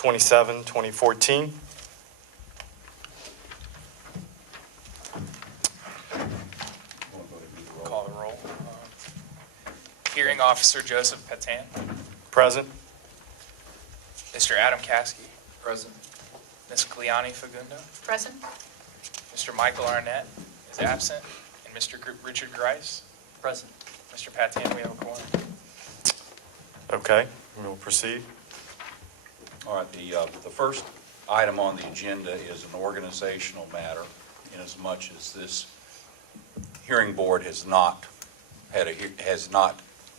27, 2014. Call the roll. Hearing Officer Joseph Patin. Present. Mr. Adam Caskey. Present. Ms. Glianny Fagundo. Present. Mr. Michael Arnette is absent. And Mr. Richard Grice. Present. Mr. Patin, we have a quorum. Okay, we'll proceed. All right, the first item on the agenda is an organizational matter, inasmuch as this hearing board has not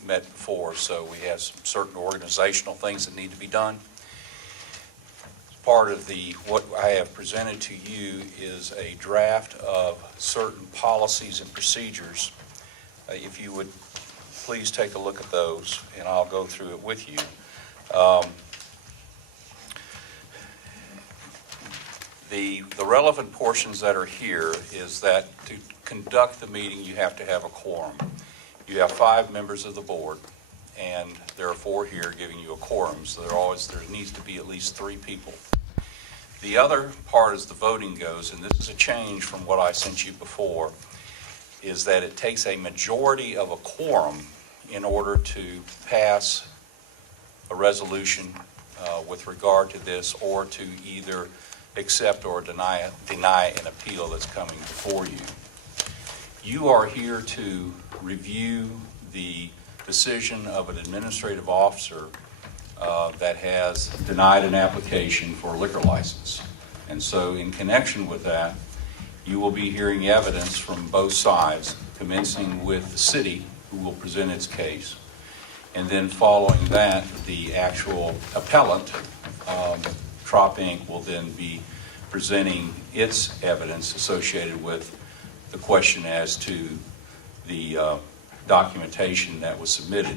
met before, so we have some certain organizational things that need to be done. Part of what I have presented to you is a draft of certain policies and procedures. If you would please take a look at those, and I'll go through it with you. The relevant portions that are here is that to conduct the meeting, you have to have a quorum. You have 5 members of the board, and there are 4 here giving you a quorum, so there needs to be at least 3 people. The other part as the voting goes, and this is a change from what I sent you before, is that it takes a majority of a quorum in order to pass a resolution with regard to this, or to either accept or deny an appeal that's coming before you. You are here to review the decision of an administrative officer that has denied an application for a liquor license. And so in connection with that, you will be hearing evidence from both sides, commencing with the city, who will present its case. And then following that, the actual appellant, Trop Inc., will then be presenting its evidence associated with the question as to the documentation that was submitted.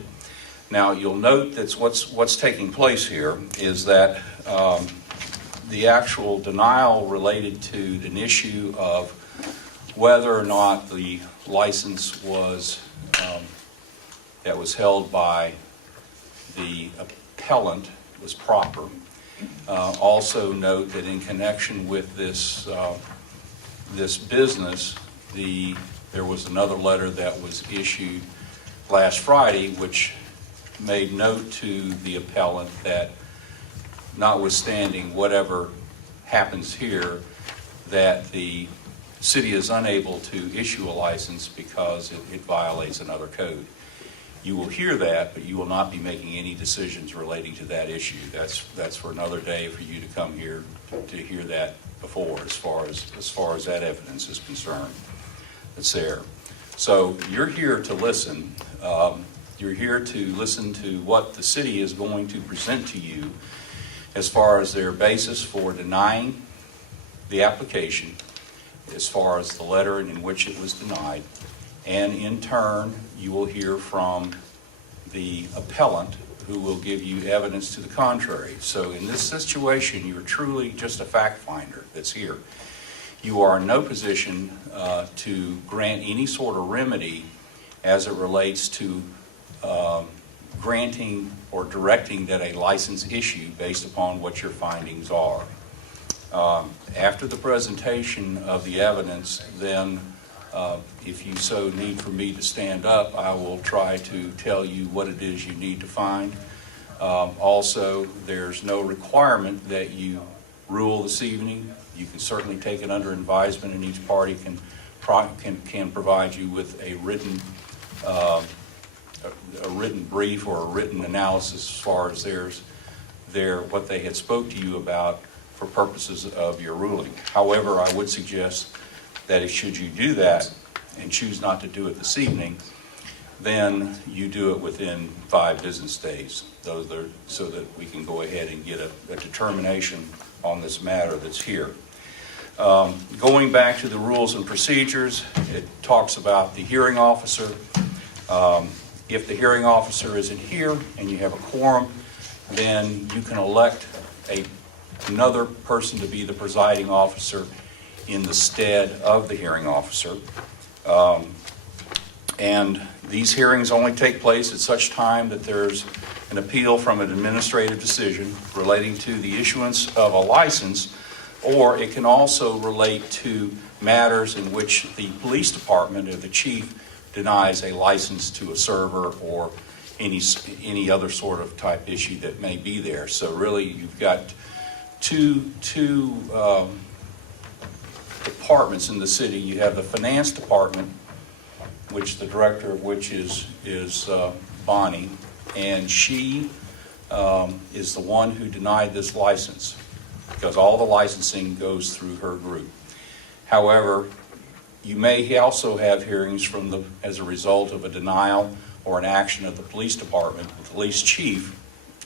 Now, you'll note that what's taking place here is that the actual denial related to an issue of whether or not the license was that was held by the appellant was proper. Also note that in connection with this business, there was another letter that was issued last Friday, which made note to the appellant that, notwithstanding whatever happens here, that the city is unable to issue a license because it violates another code. You will hear that, but you will not be making any decisions relating to that issue. That's for another day for you to come here to hear that before, as far as that evidence is concerned. That's there. So you're here to listen. You're here to listen to what the city is going to present to you as far as their basis for denying the application, as far as the letter in which it was denied, and in turn, you will hear from the appellant, who will give you evidence to the contrary. So in this situation, you're truly just a fact finder that's here. You are in no position to grant any sort of remedy as it relates to granting or directing that a license issue based upon what your findings are. After the presentation of the evidence, then if you so need for me to stand up, I will try to tell you what it is you need to find. Also, there's no requirement that you rule this evening. You can certainly take it under advisement, and each party can provide you with a written brief or a written analysis as far as what they had spoke to you about for purposes of your ruling. However, I would suggest that if should you do that and choose not to do it this evening, then you do it within 5 business days, so that we can go ahead and get a determination on this matter that's here. Going back to the rules and procedures, it talks about the hearing officer. If the hearing officer isn't here and you have a quorum, then you can elect another person to be the presiding officer in the stead of the hearing officer. And these hearings only take place at such time that there's an appeal from an administrative decision relating to the issuance of a license, or it can also relate to matters in which the police department or the chief denies a license to a server or any other sort of type issue that may be there. So really, you've got two departments in the city. You have the finance department, which the director of which is Bonnie, and she is the one who denied this license because all the licensing goes through her group. However, you may also have hearings as a result of a denial or an action of the police department, the police chief,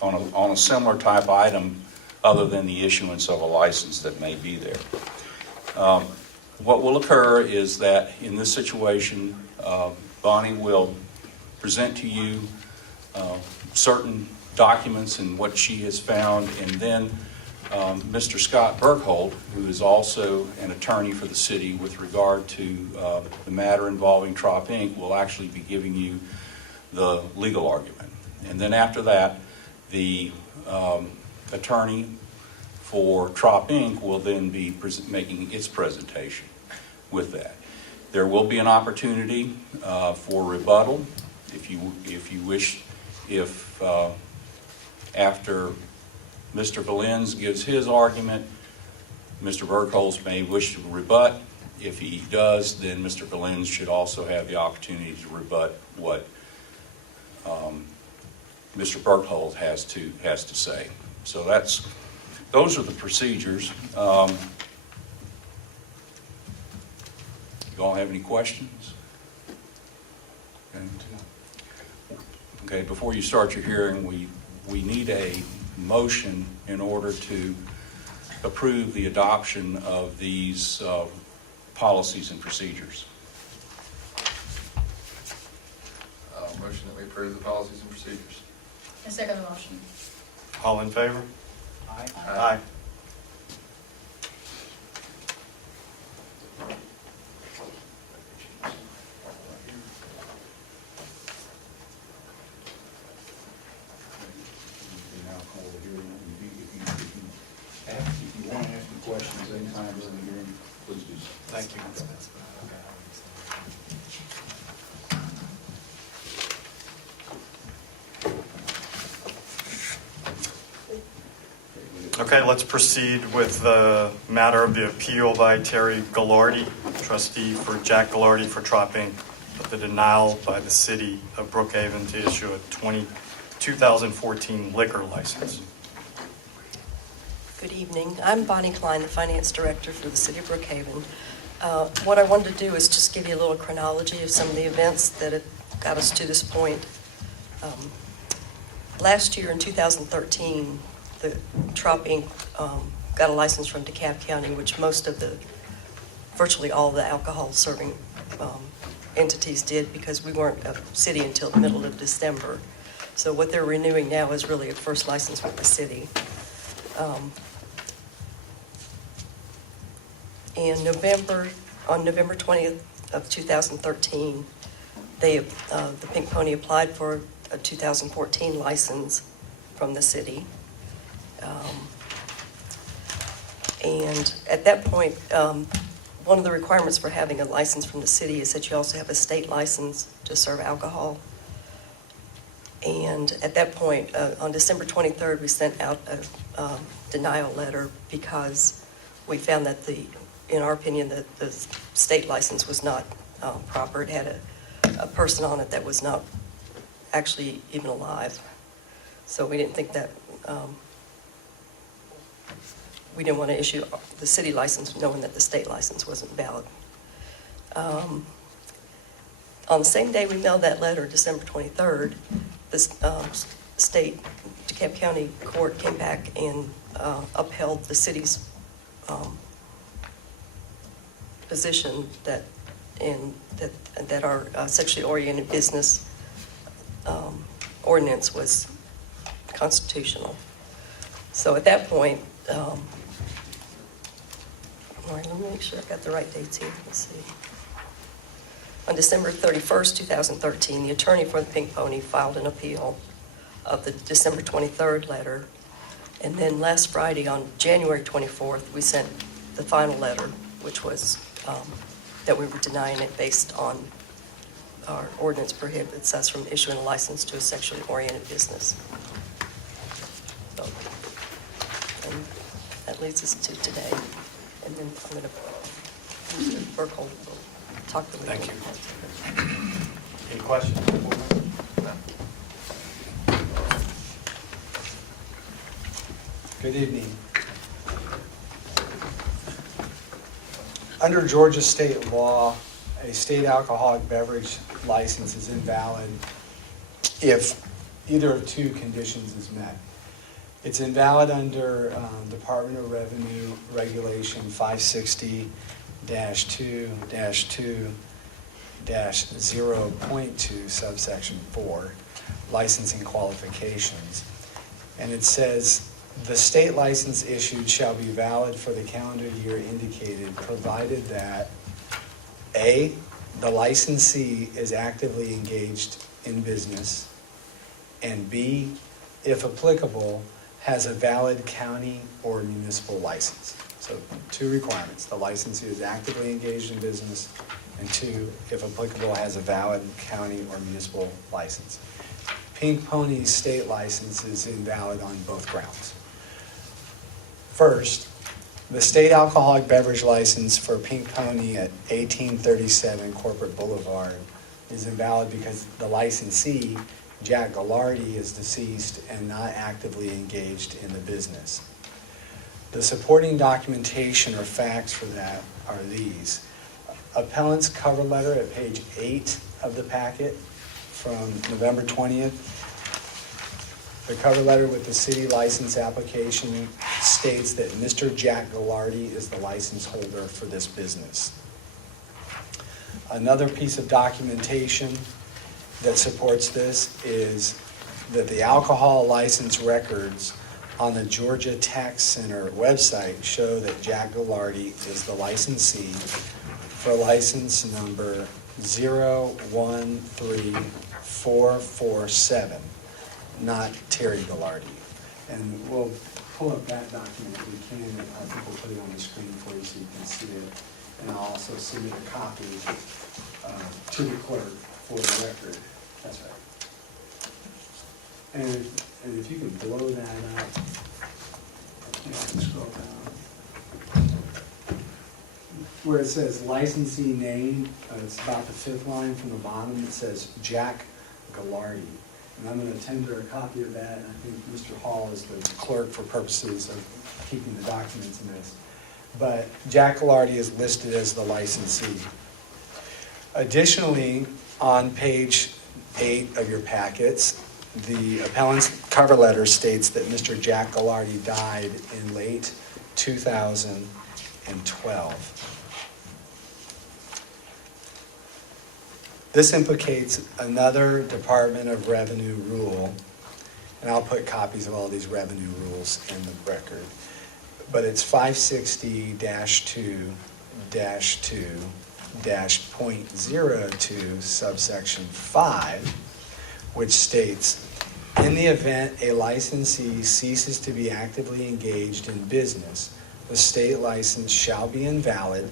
on a similar type item other than the issuance of a license that may be there. What will occur is that in this situation, Bonnie will present to you certain documents and what she has found, and then Mr. Scott Berkhold, who is also an attorney for the city with regard to the matter involving Trop Inc., will actually be giving you the legal argument. And then after that, the attorney for Trop Inc. will then be making its presentation with that. There will be an opportunity for rebuttal if you wish. If after Mr. Valens gives his argument, Mr. Berkholz may wish to rebut. If he does, then Mr. Valens should also have the opportunity to rebut what Mr. Berkholz has to say. So those are the procedures. You all have any questions? Okay, before you start your hearing, we need a motion in order to approve the adoption of these policies and procedures. Motion that we approve the policies and procedures. I second the motion. All in favor? Aye. Aye. If you want to ask me questions anytime during the hearing, please do so. Thank you. Okay, let's proceed with the matter of the appeal by Terry Gallardi, trustee for Jack Gallardi for Trop Inc., of the denial by the city of Brookhaven to issue a 2014 liquor license. Good evening. I'm Bonnie Klein, the Finance Director for the City of Brookhaven. What I wanted to do is just give you a little chronology of some of the events that have got us to this point. Last year in 2013, the Trop Inc. Got a license from DeKalb County, which virtually all the alcohol serving entities did, because we weren't a city until the middle of December. So what they're renewing now is really a first license with the city. On November 20th of 2013, the Pink Pony applied for a 2014 license from the city. And at that point, one of the requirements for having a license from the city is that you also have a state license to serve alcohol. And at that point, on December 23rd, we sent out a denial letter because we found that in our opinion, that the state license was not proper. It had a person on it that was not actually even alive. So we didn't think that, we didn't want to issue the city license knowing that the state license wasn't valid. On the same day we mailed that letter, December 23rd, the state DeKalb County Court came back and upheld the city's position that our sexually oriented business ordinance was constitutional. So at that point, all right, let me make sure I've got the right dates here. Let's see. On December 31st, 2013, the attorney for the Pink Pony filed an appeal of the December 23rd letter. And then last Friday, on January 24th, we sent the final letter, which was that we were denying it based on our ordinance prohibits us from issuing a license to a sexually oriented business. So, and that leads us to today. And then I'm going to, Mr. Burkholder will talk the legal. Thank you. Any questions? Good evening. Under Georgia state law, a state alcoholic beverage license is invalid if either of two conditions is met. It's invalid under Department of Revenue Regulation 560-2-2-0.2 subsection 4, licensing qualifications. And it says, the state license issued shall be valid for the calendar year indicated, provided that A, the licensee is actively engaged in business, and B, if applicable, has a valid county or municipal license. So two requirements: the licensee is actively engaged in business, and two, if applicable, has a valid county or municipal license. Pink Pony's state license is invalid on both grounds. First, the state alcoholic beverage license for Pink Pony at 1837 Corporate Boulevard is invalid because the licensee, Jack Glianny, is deceased and not actively engaged in the business. The supporting documentation or facts for that are these. Appellant's cover letter at page 8 of the packet from November 20th. The cover letter with the city license application states that Mr. Jack Glianny is the license holder for this business. Another piece of documentation that supports this is that the alcohol license records on the Georgia Tax Center website show that Jack Glianny is the licensee for license number 013447, not Terry Glianny. And we'll pull up that document if we can. I think we'll put it on the screen for you so you can see it. And I'll also submit a copy to the clerk for the record. That's right. And if you can blow that up, you can scroll down. Where it says licensee name, it's about the 5th line from the bottom. It says Jack Glianny. And I'm going to tender a copy of that. And I think Mr. Hall is the clerk for purposes of keeping the documents in this. But Jack Glianny is listed as the licensee. Additionally, on page 8 of your packets, the appellant's cover letter states that Mr. Jack Glianny died in late 2012. This implicates another Department of Revenue rule, and I'll put copies of all these revenue rules in the record, but it's 560-2-2-.02 subsection 5, which states, in the event a licensee ceases to be actively engaged in business, the state license shall be invalid,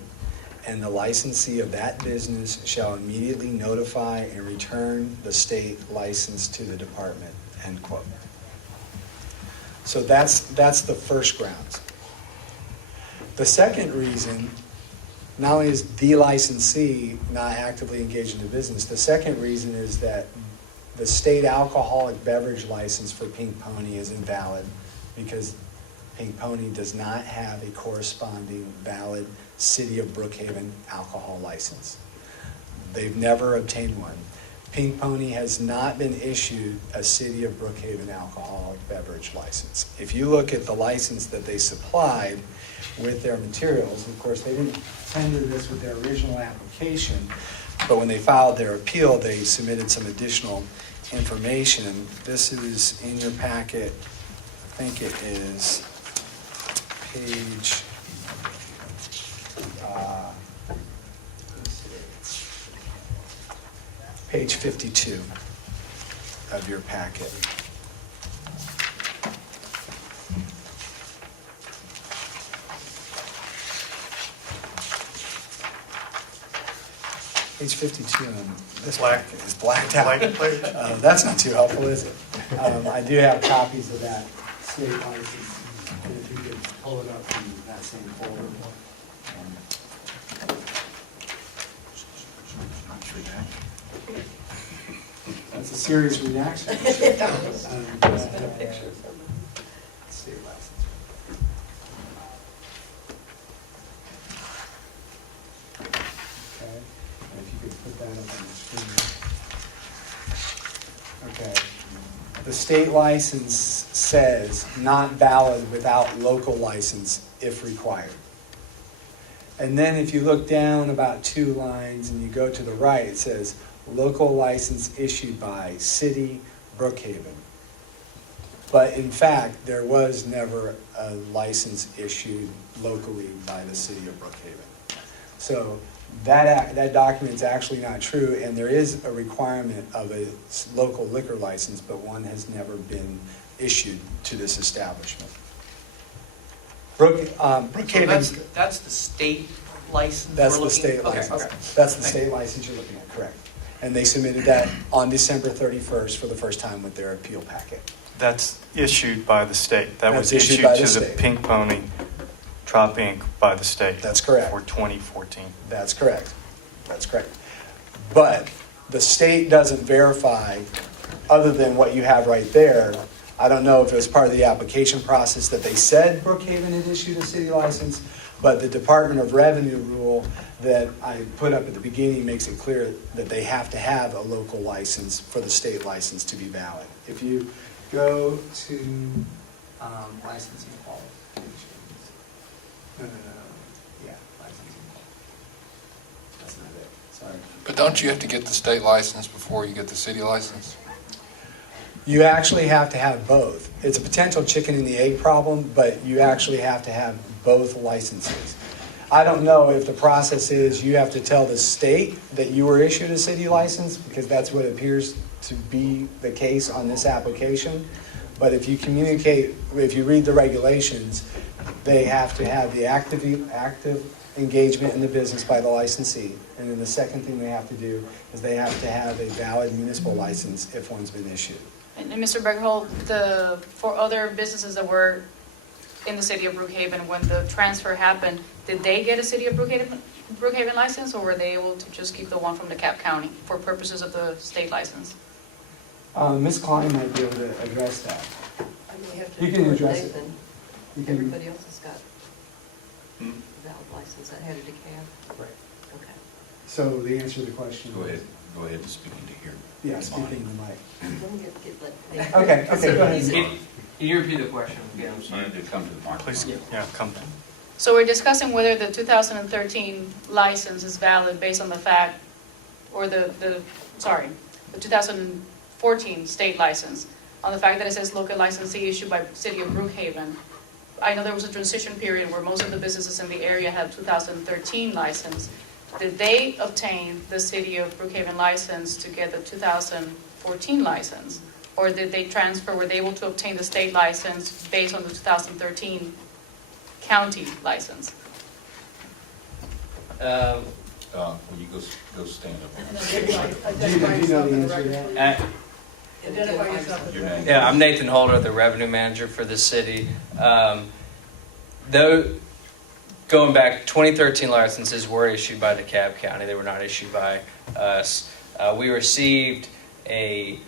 and the licensee of that business shall immediately notify and return the state license to the department, end quote. So that's the first grounds. The second reason, not only is the licensee not actively engaged in the business, the second reason is that the state alcoholic beverage license for Pink Pony is invalid because Pink Pony does not have a corresponding valid City of Brookhaven alcohol license. They've never obtained one. Pink Pony has not been issued a City of Brookhaven alcoholic beverage license. If you look at the license that they supplied with their materials, of course they didn't tender this with their original application, but when they filed their appeal, they submitted some additional information. This is in your packet. I think it is page 52 of your packet. Page 52 on this Black. is blacked out. Blank page? That's not too helpful, is it? I do have copies of that state license, and if you could pull it up from that same folder. That's a serious reaction. State license. Okay, and if you could put that up on the screen. Okay. The state license says not valid without local license if required. And then if you look down about 2 lines and you go to the right, it says local license issued by City, Brookhaven. But in fact, there was never a license issued locally by the City of Brookhaven. So that document's actually not true, and there is a requirement of a local liquor license, but one has never been issued to this establishment. Brookhaven, That's the state license that's we're the looking state at? Okay, license. okay. That's the state license you're looking at, correct. And they submitted that on December 31st for the first time with their appeal packet. That's issued by the state. That was That's issued issued by to the the state. Pink Pony Trop Inc. by the state. That's correct. For 2014. That's correct. That's correct. But the state doesn't verify, other than what you have right there. I don't know if it was part of the application process that they said Brookhaven had issued a city license, but the Department of Revenue rule that I put up at the beginning makes it clear that they have to have a local license for the state license to be valid. If you go to licensing qualifications. No. Yeah, licensing qualifications. That's not it, sorry. But don't you have to get the state license before you get the city license? You actually have to have both. It's a potential chicken and the egg problem, but you actually have to have both licenses. I don't know if the process is you have to tell the state that you were issued a city license, because that's what appears to be the case on this application. But if you communicate, if you read the regulations, they have to have the active engagement in the business by the licensee. And then the second thing they have to do is they have to have a valid municipal license if one's been issued. And Mr. Berghold, for other businesses that were in the city of Brookhaven, when the transfer happened, did they get a city of Brookhaven license, or were they able to just keep the one from DeKalb County for purposes of the state license? Ms. Klein might be able to address that. I may have to You can report address it. Nathan. You can- Everybody else has got a valid license. I had a DeKalb. Right. Okay. So the answer to the question. Go ahead and speak into here. Yeah, speaking to the mic. Let me get that. Okay, go ahead. Can you repeat the question again? I'm You sorry. need to come to the microphone. Please, yeah, come. So we're discussing whether the 2013 license is valid based on the fact, or the 2014 state license, on the fact that it says local licensee issued by City of Brookhaven. I know there was a transition period where most of the businesses in the area had 2013 license. Did they obtain the City of Brookhaven license to get the 2014 license? Or did they transfer, were they able to obtain the state license based on the 2013 county license? Will you go stand up? Do you know the answer to that? Identify yourself. Your name. Yeah, I'm Nathan Holder, the revenue manager for the city. Though, going back, 2013 licenses were issued by DeKalb County. They were not issued by us. We received a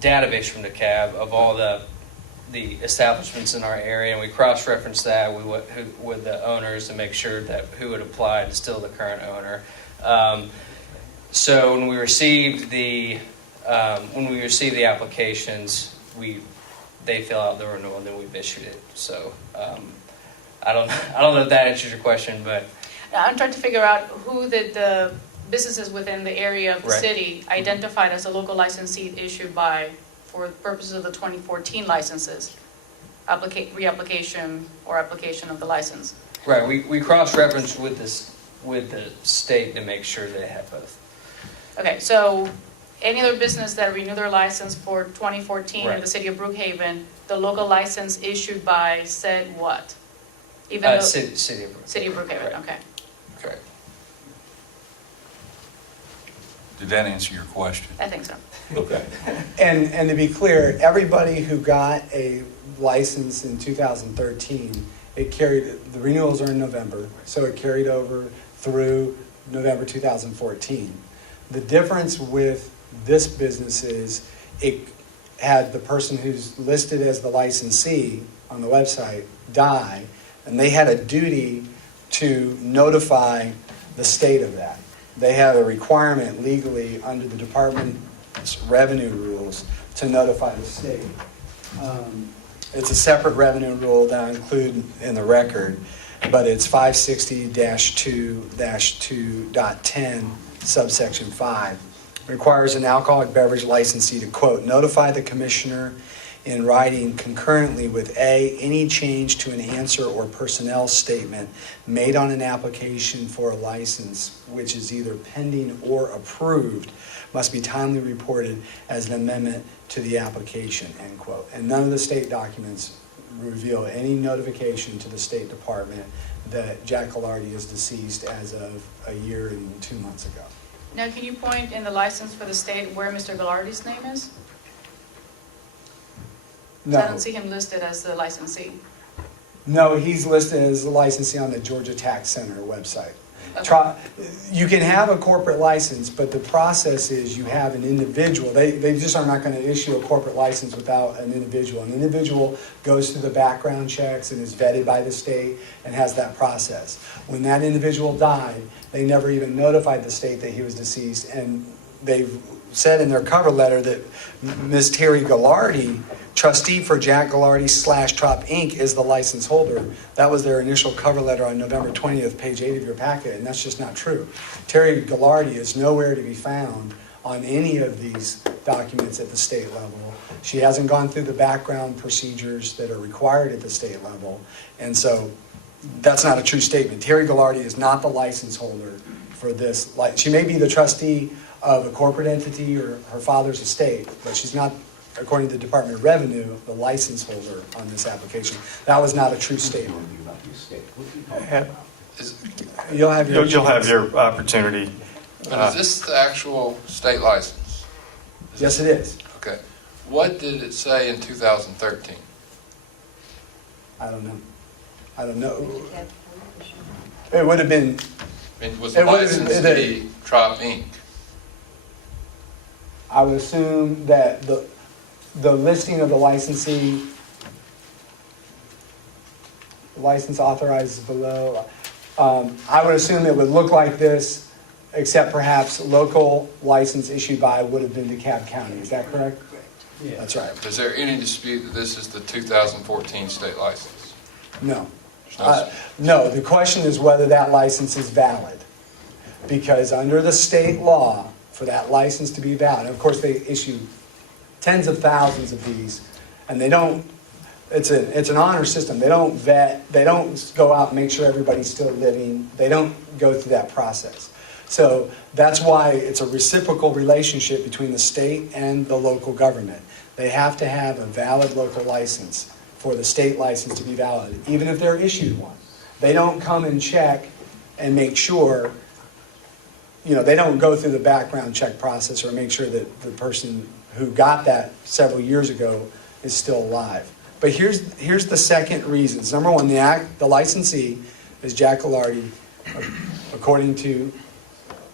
database from DeKalb of all the establishments in our area, and we cross-referenced that with the owners to make sure that who had applied is still the current owner. So when we received the applications, they fill out the renewal, and then we've issued it. So I don't know if that answers your question, but Now, I'm trying to figure out who the businesses within the area of the Right. city identified as a local licensee issued by, for purposes of the 2014 licenses, reapplication or application of the license. right, we cross-referenced with the state to make sure they have both. Okay, so any other business that renewed their license for 2014 in Right. the city of Brookhaven, the local license issued by said what? Even though City of Brookhaven. City of Brookhaven, Right. okay. Correct. Did that answer your question? I think so. Okay. And to be clear, everybody who got a license in 2013, it carried, the renewals are in November, so it carried over through November 2014. The difference with this business is it had the person who's listed as the licensee on the website die, and they had a duty to notify the state of that. They have a requirement legally under the department's revenue rules to notify the state. It's a separate revenue rule that I include in the record, but it's 560-2-2.10 subsection 5. Requires an alcoholic beverage licensee to, quote, notify the commissioner in writing concurrently with A, any change to an answer or personnel statement made on an application for a license which is either pending or approved must be timely reported as an amendment to the application, end quote. And none of the state documents reveal any notification to the State Department that Jack Ghilardi is deceased as of a year and 2 months ago. Now, can you point in the license for the state where Mr. Ghilardi's name is? 'Cause I don't see him listed as the licensee. No, he's listed as a licensee on the Georgia Tax Center website. Okay. You can have a corporate license, but the process is you have an individual. They just are not going to issue a corporate license without an individual. An individual goes through the background checks and is vetted by the state and has that process. When that individual died, they never even notified the state that he was deceased, and they've said in their cover letter that Ms. Terry Ghilardi, trustee for Jack Ghilardi / Trop Inc., is the license holder. That was their initial cover letter on November 20th, page 8 of your packet, and that's just not true. Terry Ghilardi is nowhere to be found on any of these documents at the state level. She hasn't gone through the background procedures that are required at the state level, and so that's not a true statement. Terry Ghilardi is not the license holder for this. She may be the trustee of a corporate entity or her father's estate, but she's not, according to the Department of Revenue, the license holder on this application. That was not a true statement. You'll have your You'll have chance. your opportunity. But is this the actual state license? Yes, it is. Okay. What did it say in 2013? I don't know. It would have been, I mean, was It the would've been- licensee Trop Inc.? I would assume that the listing of the licensee, license authorized below, I would assume it would look like this, except perhaps local license issued by would have been DeKalb County. Is that correct? Yeah. That's right. Is there any dispute that this is the 2014 state license? No. There's No, the question is whether that license is valid. Because under the state law, for that license to be valid, of course, they issue tens of thousands of these, and they don't, it's an honor system. They don't vet, they don't go out and make sure everybody's still living. They don't go through that process. So that's why it's a reciprocal relationship between the state and the local government. They have to have a valid local license for the state license to be valid, even if they're issued one. They don't come and check and make sure, they don't go through the background check process or make sure that the person who got that several years ago is still alive. But here's the second reason. Number one, the licensee is Jack Ghilardi, according to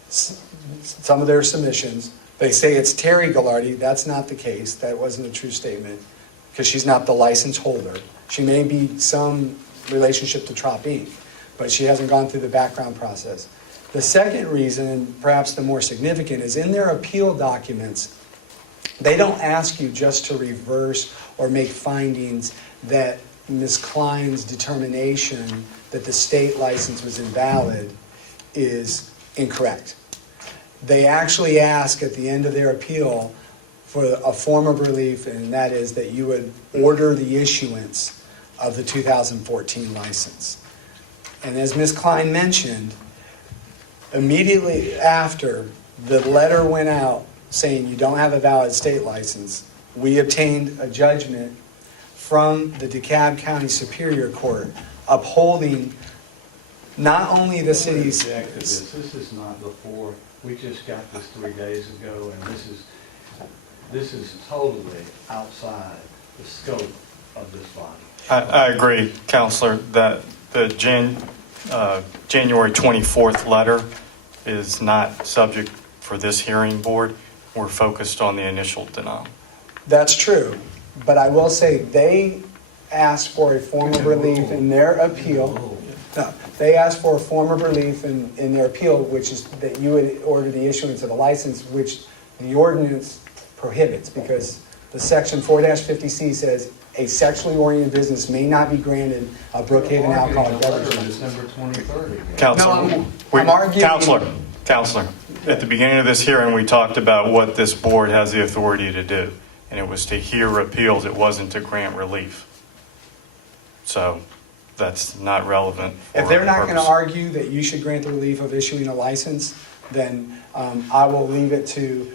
some of their submissions. They say it's Terry Ghilardi. That's not the case. That wasn't a true statement because she's not the license holder. She may be some relationship to Trop Inc., but she hasn't gone through the background process. The second reason, and perhaps the more significant, is in their appeal documents, they don't ask you just to reverse or make findings that Ms. Klein's determination that the state license was invalid is incorrect. They actually ask at the end of their appeal for a form of relief, and that is that you would order the issuance of the 2014 license. And as Ms. Klein mentioned, immediately after the letter went out saying you don't have a valid state license, we obtained a judgment from the DeKalb County Superior Court upholding not only the city's. Rejected this. This is not before, we just got this 3 days ago, and this is totally outside the scope of this body. I agree, Counselor, that the January 24th letter is not subject for this hearing board. We're focused on the initial denial. That's true, but I will say they asked for a form of relief in their appeal. No, they asked for a form of relief in their appeal, which is that you would order the issuance of a license, which the ordinance prohibits, because the section 4-50C says a sexually oriented business may not be granted a Brookhaven alcoholic beverage license. December 23rd. Counselor, I'm arguing- Counselor, at the beginning of this hearing, we talked about what this board has the authority to do, and it was to hear appeals. It wasn't to grant relief. So that's not relevant. If they're not going to purpose. argue that you should grant the relief of issuing a license, then I will leave it to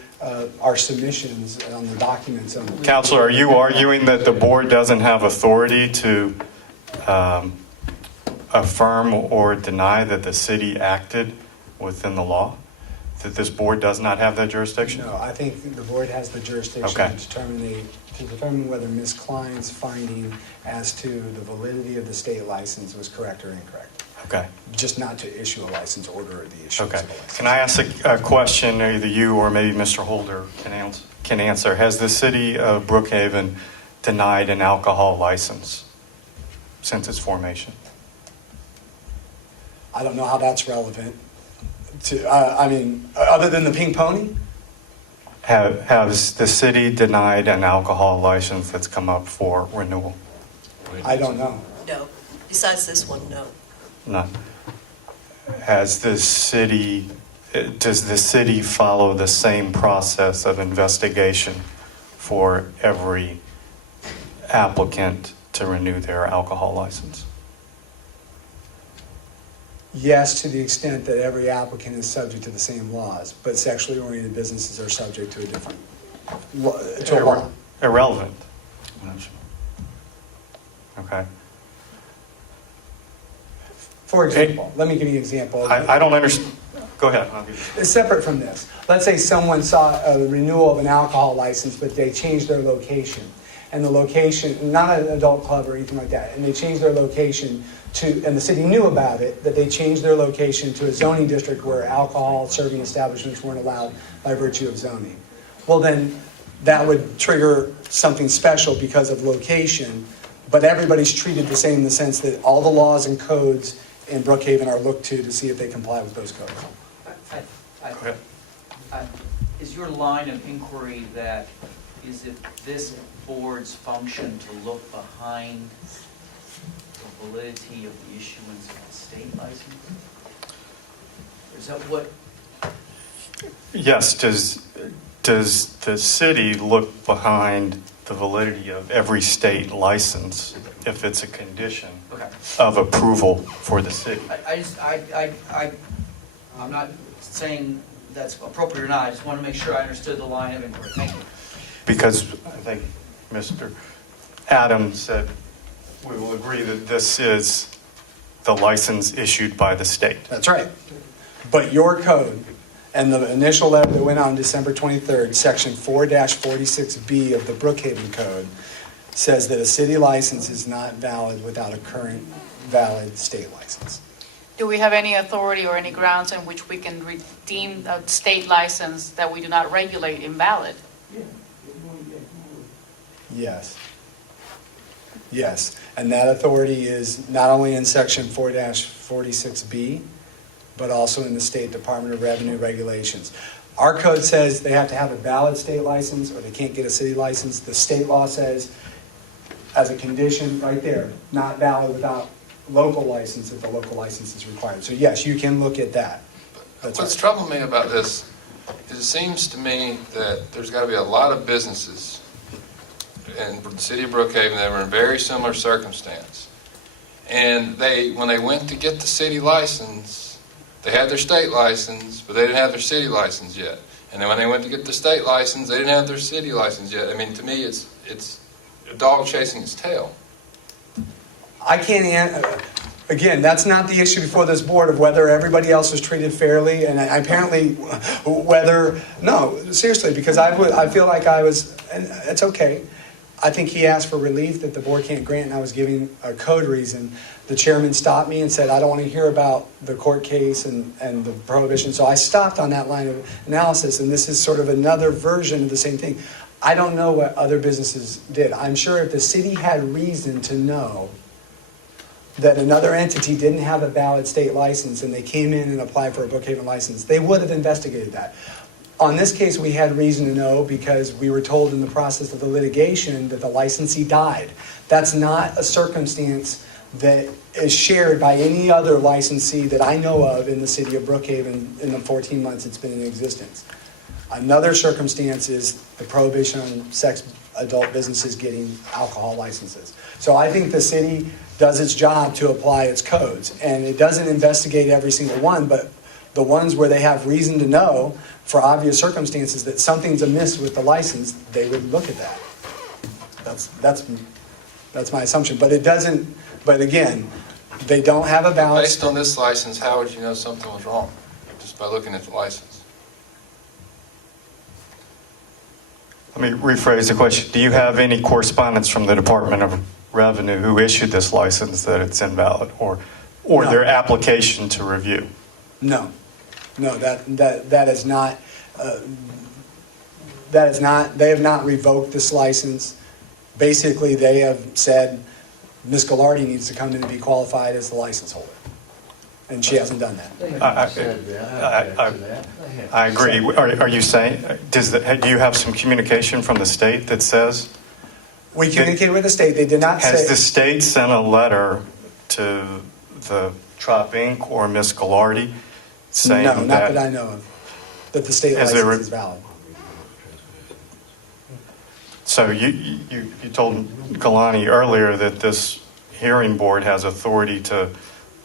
our submissions on the documents. Counselor, are you arguing that the board doesn't have authority to affirm or deny that the city acted within the law? That this board does not have that jurisdiction? No, I think the board has the jurisdiction Okay. to determine whether Ms. Klein's finding as to the validity of the state license was correct or incorrect. Okay. Just not to issue a license, order the issuance Okay. of a license. Can I ask a question, either you or maybe Mr. Holder can answer? Has the city of Brookhaven denied an alcohol license since its formation? I don't know how that's relevant to, other than the Pink Pony? Has the city denied an alcohol license that's come up for renewal? I don't know. No. Besides this one, no. None. Does the city follow the same process of investigation for every applicant to renew their alcohol license? Yes, to the extent that every applicant is subject to the same laws, but sexually oriented businesses are subject to a different to a law. Irrelevant. Okay. For example, let me give you an example. I don't understand. Go ahead. It's separate from this. Let's say someone saw a renewal of an alcohol license, but they changed their location. And the location, not an adult club or anything like that, and they changed their location and the city knew about it, that they changed their location to a zoning district where alcohol serving establishments weren't allowed by virtue of zoning. Well, then that would trigger something special because of location, but everybody's treated the same in the sense that all the laws and codes in Brookhaven are looked to see if they comply with those codes. Go ahead. Is your line of inquiry that is it this board's function to look behind the validity of the issuance of the state license? Or is that what? Yes. Does the city look behind the validity of every state license if it's a condition Okay. of approval for the city? I'm not saying that's appropriate or not. I just want to make sure I understood the line of inquiry. Thank you. Because I think Mr. Adams said we will agree that this is the license issued by the state. That's right. But your code and the initial letter that went on December 23rd, section 4-46B of the Brookhaven Code says that a city license is not valid without a current valid state license. Do we have any authority or any grounds in which we can deem a state license that we do not regulate invalid? Yes. Yes. And that authority is not only in section 4-46B, but also in the State Department of Revenue regulations. Our code says they have to have a valid state license or they can't get a city license. The state law says, as a condition right there, not valid without local license if the local license is required. So yes, you can look at that. That's What's right. troubling me about this is it seems to me that there's got to be a lot of businesses in the city of Brookhaven that were in very similar circumstance. And when they went to get the city license, they had their state license, but they didn't have their city license yet. And then when they went to get the state license, they didn't have their city license yet. I mean, to me, it's a dog chasing its tail. I can't Again, that's not the issue before this board of whether everybody else was treated fairly, and apparently whether, no, seriously, because I feel like I was, and it's okay. I think he asked for relief that the board can't grant, and I was giving a code reason. The chairman stopped me and said, I don't want to hear about the court case and the prohibition. So I stopped on that line of analysis, and this is sort of another version of the same thing. I don't know what other businesses did. I'm sure if the city had reason to know that another entity didn't have a valid state license and they came in and applied for a Brookhaven license, they would have investigated that. On this case, we had reason to know because we were told in the process of the litigation that the licensee died. That's not a circumstance that is shared by any other licensee that I know of in the city of Brookhaven in the 14 months it's been in existence. Another circumstance is the prohibition on sex adult businesses getting alcohol licenses. So I think the city does its job to apply its codes, and it doesn't investigate every single one, but the ones where they have reason to know for obvious circumstances that something's amiss with the license, they would look at that. That's my assumption, but it doesn't. But again, they don't have a balance. Based on this license, how would you know something was wrong? Just by looking at the license. Let me rephrase the question. Do you have any correspondence from the Department of Revenue who issued this license that it's invalid, or No. their application to review? No, that is not. That is not. They have not revoked this license. Basically, they have said Ms. Glianny needs to come in and be qualified as the license holder, and she hasn't done that. I agree. Are you saying, do you have some communication from the state that says? We communicated with the state. They did not say. Has the state sent a letter to the Trop Inc. or Ms. Glianny saying that? No, not that I know of, that the state Has license there- is valid. So you told Glianny earlier that this hearing board has authority to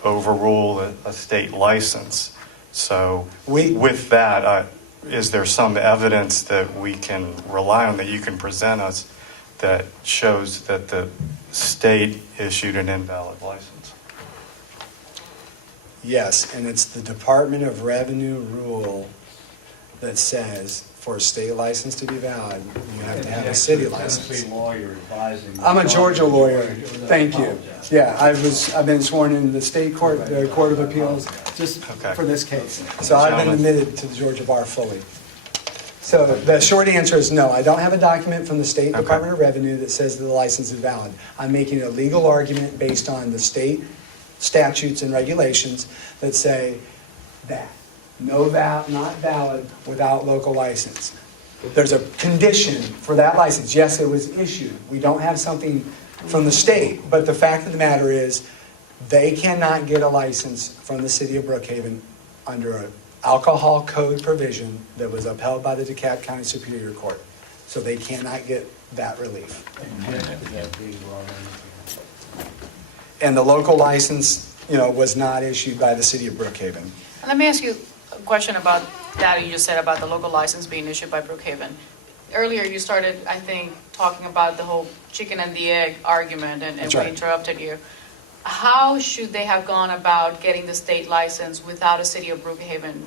overrule a state license. So with that, is there some evidence that we can rely on, that you can present us, that shows that the state issued an invalid license? Yes, and it's the Department of Revenue rule that says for a state license to be valid, you have to have a city license. Tennessee lawyer advising. I'm a Georgia lawyer. Thank you. Yeah, I've been sworn in the state court, the Court of Appeals, just Okay. for this case. So I've been Gentlemen. admitted to the Georgia bar fully. So the short answer is no. I don't have a document from the State Okay. Department of Revenue that says that the license is valid. I'm making a legal argument based on the state statutes and regulations that say that not valid without local license. There's a condition for that license. Yes, it was issued. We don't have something from the state, but the fact of the matter is they cannot get a license from the city of Brookhaven under an alcohol code provision that was upheld by the DeKalb County Superior Court. So they cannot get that relief. And the local license, was not issued by the city of Brookhaven. Let me ask you a question about that you just said about the local license being issued by Brookhaven. Earlier, you started, I think, talking about the whole chicken and the egg argument, and That's we right. interrupted you. How should they have gone about getting the state license without a city of Brookhaven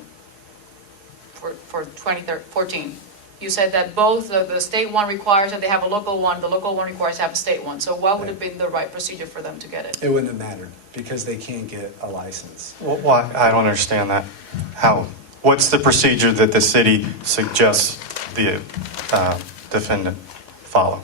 for 2014? You said that both the state one requires that they have a local one, the local one requires to have a state one. So what would have been the right procedure for them to get it? It wouldn't have mattered because they can't get a license. Why? I don't understand that. How? What's the procedure that the city suggests the defendant follow?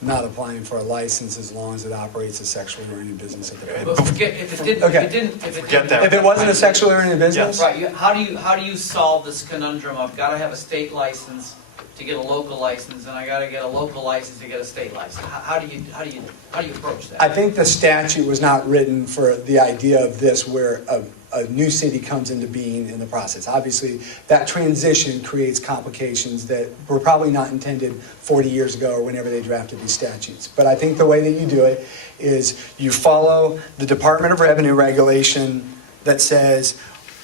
Not applying for a license as long as it operates a sexually oriented business at the But forget, if it Okay. didn't. Forget that. If it wasn't a sexually oriented business? Right, how do you solve this conundrum of gotta have a state license to get a local license, and I gotta get a local license to get a state license? How do you approach that? I think the statute was not written for the idea of this where a new city comes into being in the process. Obviously, that transition creates complications that were probably not intended 40 years ago or whenever they drafted these statutes. But I think the way that you do it is you follow the Department of Revenue regulation that says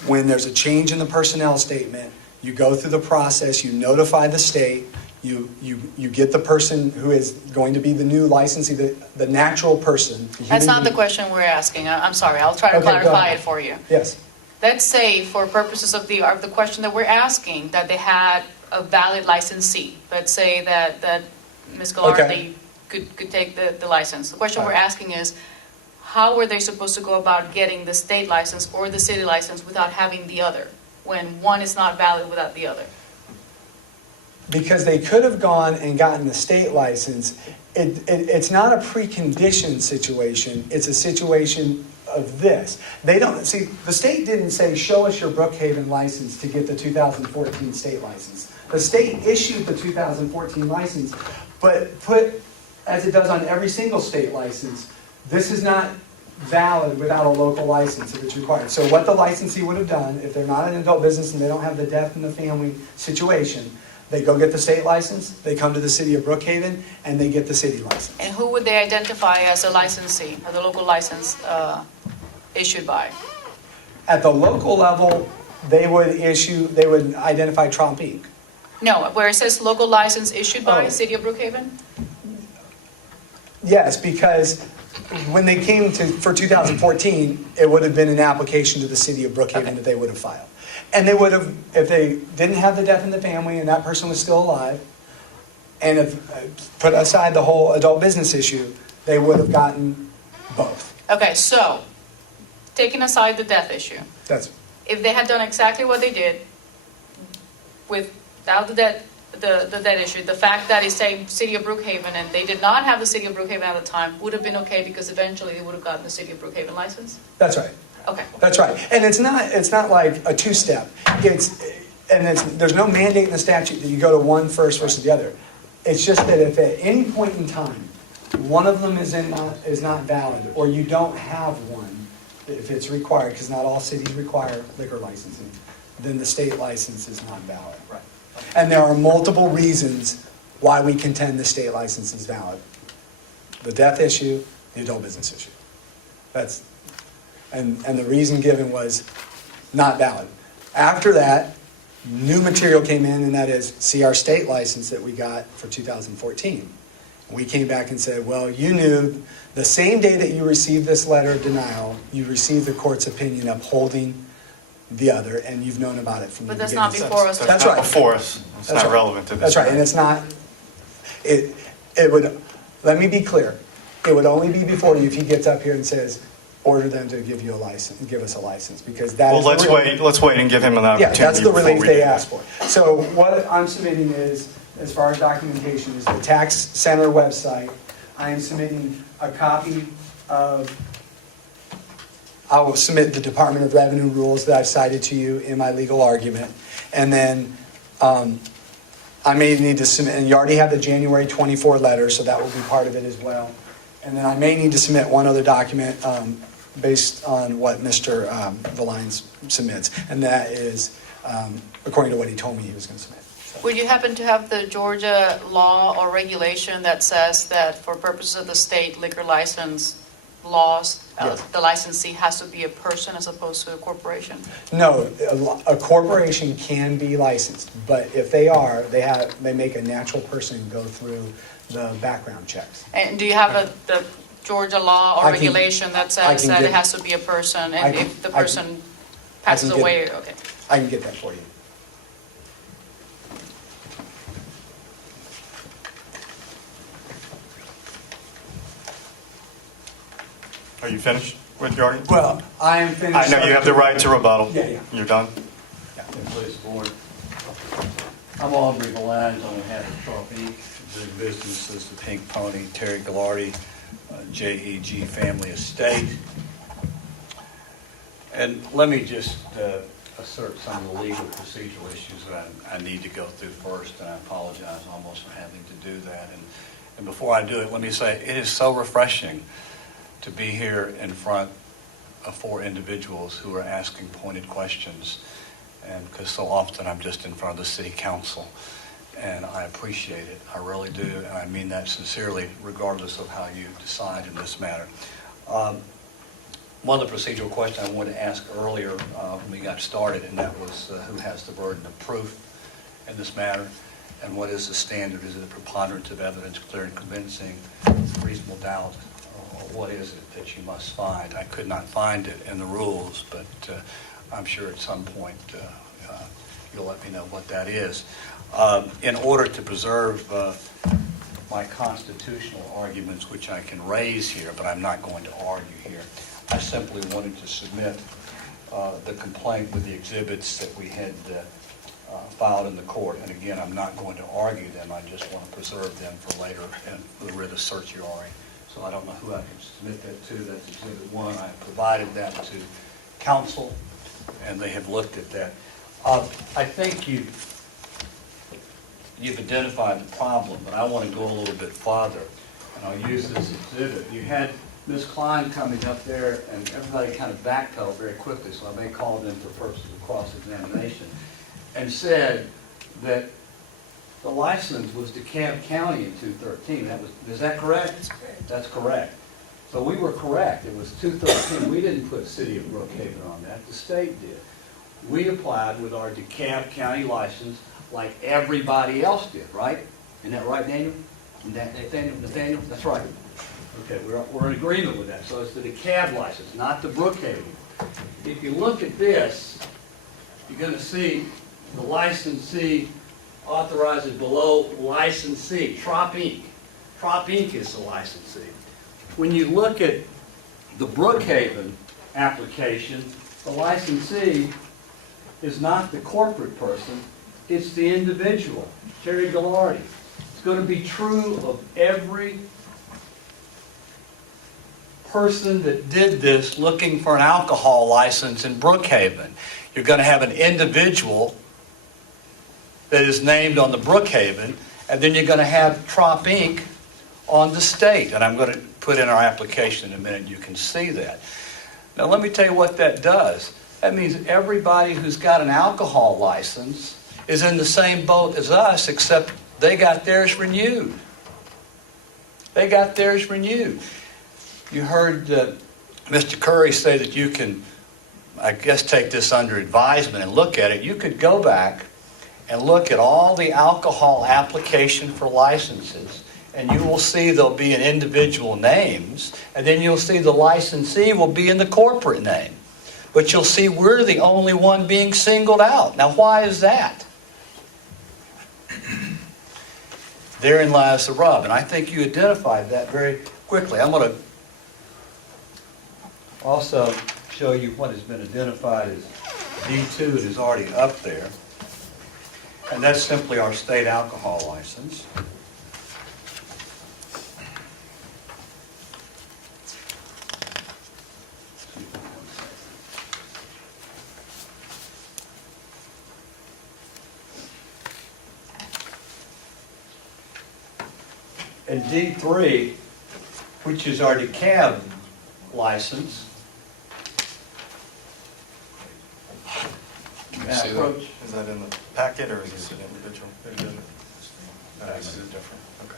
when there's a change in the personnel statement, you go through the process, you notify the state, You get the person who is going to be the new licensee, the natural person. That's not the question we're asking. I'm sorry, I'll try to Okay, go clarify ahead. it for you. Yes. Let's say, for purposes of the question that we're asking, that they had a valid licensee. Let's say that Ms. Gallardi Okay. could take the license. The question we're Right. asking is, how were they supposed to go about getting the state license or the city license without having the other, when one is not valid without the other? Because they could have gone and gotten the state license. It's not a precondition situation, it's a situation of this. They don't, see, the state didn't say, show us your Brookhaven license to get the 2014 state license. The state issued the 2014 license, but put, as it does on every single state license, this is not valid without a local license if it's required. So what the licensee would have done, if they're not an adult business and they don't have the death in the family situation, they go get the state license, they come to the city of Brookhaven, and they get the city license. And who would they identify as a licensee, or the local license issued by? At the local level, they would identify Trump Inc. No, where it says local license issued by Oh. City of Brookhaven? Yes, because when they came for 2014, it would have been an application to the city of Brookhaven Okay. that they would have filed. And they would have, if they didn't have the death in the family and that person was still alive, and if put aside the whole adult business issue, they would have gotten both. Okay, so, taking aside the death issue, That's, if they had done exactly what they did without the debt issue, the fact that it's saying City of Brookhaven and they did not have the City of Brookhaven at the time would have been okay because eventually they would have gotten the City of Brookhaven license? that's right. Okay. That's right. And it's not like a two-step. There's no mandate in the statute that you go to one first versus the other. It's just that if at any point in time, one of them is not valid, or you don't have one, if it's required, because not all cities require liquor licensing, then the state license is not valid. Right. And there are multiple reasons why we contend the state license is valid. The death issue, the adult business issue. And the reason given was not valid. After that, new material came in, and that is, see our state license that we got for 2014. And we came back and said, well, you knew the same day that you received this letter of denial, you received the court's opinion upholding the other, and you've known about it from the But beginning. that's not before us. That's not right. before us. It's That's not right. relevant to this. That's right, and it's not, it would, let me be clear, it would only be before you if he gets up here and says, order them to give you a license, give us a license, because that Well, is. let's wait and give him an Yeah, opportunity. that's the before relief we they do that. asked for. So what I'm submitting is, as far as documentation, is the tax center website. I am submitting a copy of, I will submit the Department of Revenue rules that I've cited to you in my legal argument. And then I may need to submit, and you already have the January 24 letter, so that will be part of it as well. And then I may need to submit one other document based on what Mr. Valines submits. And that is according to what he told me he was going to submit. So, Would you happen to have the Georgia law or regulation that says that for purposes of the state liquor license laws, Yes. the licensee has to be a person as opposed to a corporation? No, a corporation can be licensed, but if they are, they make a natural person go through the background checks. And do you have the Georgia law or I can- regulation that I says can that it get- has to be a person, I and can- if the I can- person passes I can get- away, okay. I can get that for you. Are you finished with your argument? Well, I am finished. I know you have the right to rebuttal. Yeah. You're done? Please, board. I'm Aubrey Valines on behalf of Trump Inc., doing business as the Pink Pony, Terry Gallardi, JEG Family Estate. And let me just assert some of the legal procedural issues that I need to go through first, and I apologize almost for having to do that. And before I do it, let me say, it is so refreshing to be here in front of four individuals who are asking pointed questions, and because so often I'm just in front of the city council, and I appreciate it. I really do, and I mean that sincerely, regardless of how you decide in this matter. One of the procedural questions I wanted to ask earlier when we got started, and that was who has the burden of proof in this matter. And what is the standard? Is it a preponderance of evidence, clear and convincing, reasonable doubt? Or what is it that you must find? I could not find it in the rules, but I'm sure at some point you'll let me know what that is. In order to preserve my constitutional arguments, which I can raise here, but I'm not going to argue here, I simply wanted to submit the complaint with the exhibits that we had filed in the court. And again, I'm not going to argue them. I just want to preserve them for later in the writ of certiorari. So I don't know who I can submit that to. That's Exhibit 1. I provided that to counsel, and they have looked at that. I think you've identified the problem, but I want to go a little bit farther, and I'll use this exhibit. You had Ms. Klein coming up there, and everybody kind of backpedaled very quickly, so I may call them for purposes of cross-examination, and said that the license was DeKalb County in 213. Is that correct? That's correct. That's correct. So we were correct. It was 213. We didn't put City of Brookhaven on that. The state did. We applied with our DeKalb County license like everybody else did, right? Isn't that right, Daniel? Nathaniel? That's right. Okay, we're in agreement with that. So it's the DeKalb license, not the Brookhaven. If you look at this, you're going to see the licensee authorizes below licensee, Trop Inc. Trop Inc. is the licensee. When you look at the Brookhaven application, the licensee is not the corporate person, it's the individual, Terry Glianny. It's going to be true of every person that did this looking for an alcohol license in Brookhaven. You're going to have an individual that is named on the Brookhaven, and then you're going to have Trop Inc. on the state. And I'm going to put in our application in a minute, you can see that. Now let me tell you what that does. That means everybody who's got an alcohol license is in the same boat as us, except they got theirs renewed. They got theirs renewed. You heard Mr. Curry say that you can, I guess, take this under advisement and look at it. You could go back and look at all the alcohol application for licenses, and you will see there'll be an individual names, and then you'll see the licensee will be in the corporate name. But you'll see we're the only one being singled out. Now, why is that? Therein lies the rub, and I think you identified that very quickly. I'm going to also show you what has been identified as D2. It is already up there. And that's simply our state alcohol license. And D3, which is our DeKalb license. Can you see that? Is that in the packet or is this an individual? This is different. Okay.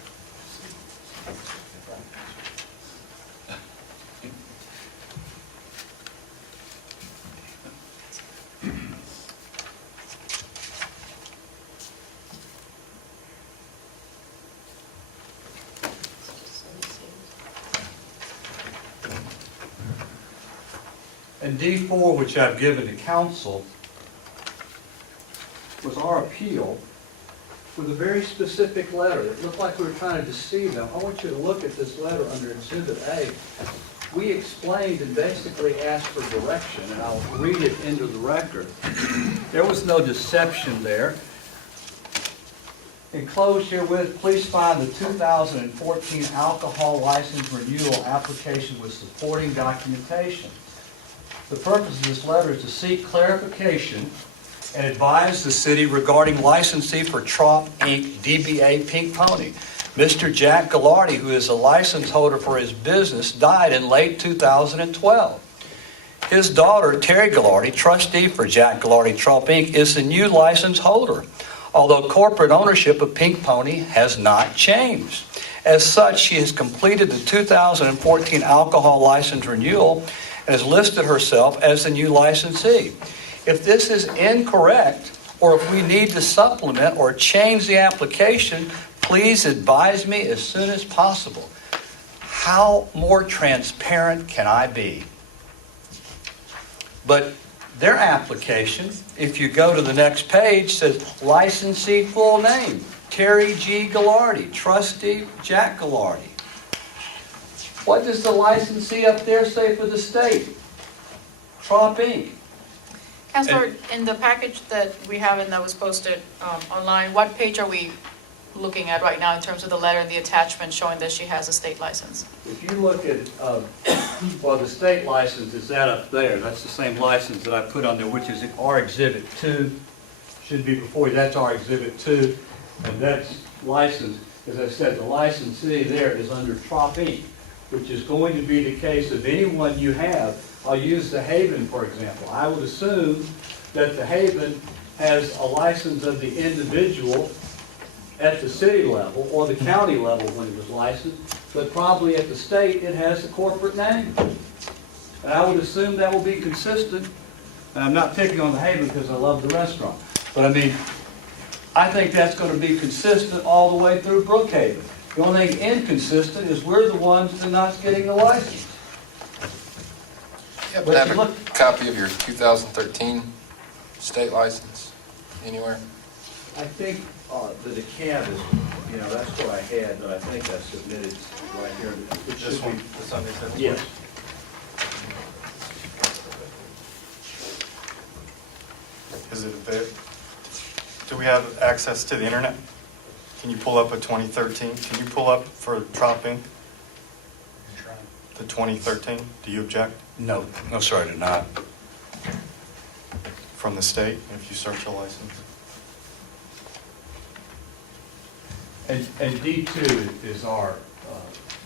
And D4, which I've given to council, was our appeal with a very specific letter. It looked like we were trying to deceive them. I want you to look at this letter under Exhibit A. We explained and basically asked for direction, and I'll read it into the record. There was no deception there. Enclosed herewith, please find the 2014 alcohol license renewal application with supporting documentation. The purpose of this letter is to seek clarification and advise the city regarding licensee for Trop Inc. DBA Pink Pony. Mr. Jack Glianny, who is a license holder for his business, died in late 2012. His daughter, Terry Glianny, trustee for Jack Glianny Trop Inc., is the new license holder, although corporate ownership of Pink Pony has not changed. As such, she has completed the 2014 alcohol license renewal and has listed herself as the new licensee. If this is incorrect, or if we need to supplement or change the application, please advise me as soon as possible. How more transparent can I be? But their application, if you go to the next page, says licensee full name, Terry G. Glianny, trustee Jack Glianny. What does the licensee up there say for the state? Trop Inc. Councilor, in the package that we have and that was posted online, what page are we looking at right now in terms of the letter and the attachment showing that she has a state license? If you look at, well, the state license is that up there. That's the same license that I put on there, which is our Exhibit 2. Should be before you. That's our Exhibit 2. And that's license. As I said, the licensee there is under Trop Inc., which is going to be the case of anyone you have. I'll use the Haven, for example. I would assume that the Haven has a license of the individual at the city level or the county level when it was licensed, but probably at the state it has the corporate name. And I would assume that will be consistent. And I'm not picking on the Haven because I love the restaurant, but I mean, I think that's going to be consistent all the way through Brookhaven. The only thing inconsistent is we're the ones that are not getting the license. Yeah, But but have you a look- copy of your 2013 state license anywhere? I think the DeKalb is, that's what I had, but I think I submitted right here. It should This one, be- the Sunday session? Yes. Is it there? Do we have access to the internet? Can you pull up a 2013? Can you pull up for Trop Inc. the 2013? Do you object? No, sir, I did not. From the state, if you search a license? And D2 is our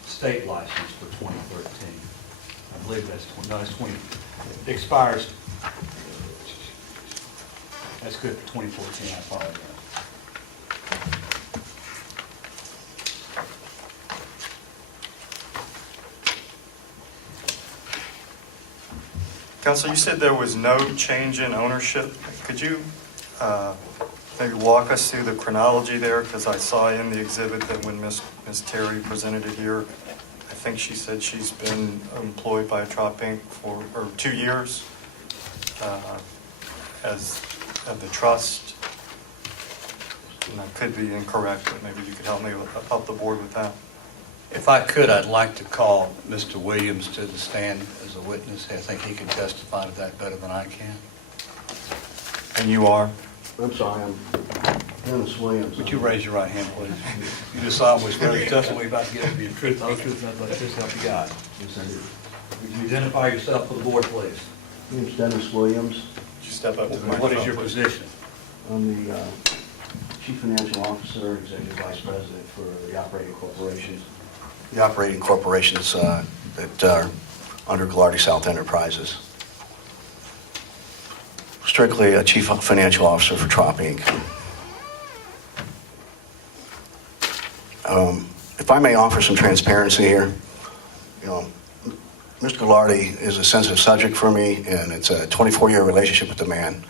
state license for 2013. I believe that's 20, it expires, that's good for 2014, I apologize. Counsel, you said there was no change in ownership. Could you maybe walk us through the chronology there? Because I saw in the exhibit that when Ms. Terry presented it here, I think she said she's been employed by Trop Inc. for 2 years as of the trust. And I could be incorrect, but maybe you could help the board with that. If I could, I'd like to call Mr. Williams to the stand as a witness. I think he can testify to that better than I can. And you are? I'm sorry, I'm Dennis Williams. Would you raise your right hand, please? You just solemnly swear the testimony you're about to give to be the truth, the whole truth, and nothing but the truth, so help you God. Yes, I do. Would you identify yourself for the board, please? My name's Dennis Williams. Could you step up to the microphone? What is your please? position? I'm the Chief Financial Officer, Executive Vice President for the operating corporations. The operating corporations that are under Glianny South Enterprises. Strictly a Chief Financial Officer for Trop Inc. If I may offer some transparency here, Mr. Glianny is a sensitive subject for me, and it's a 24-year relationship with the man.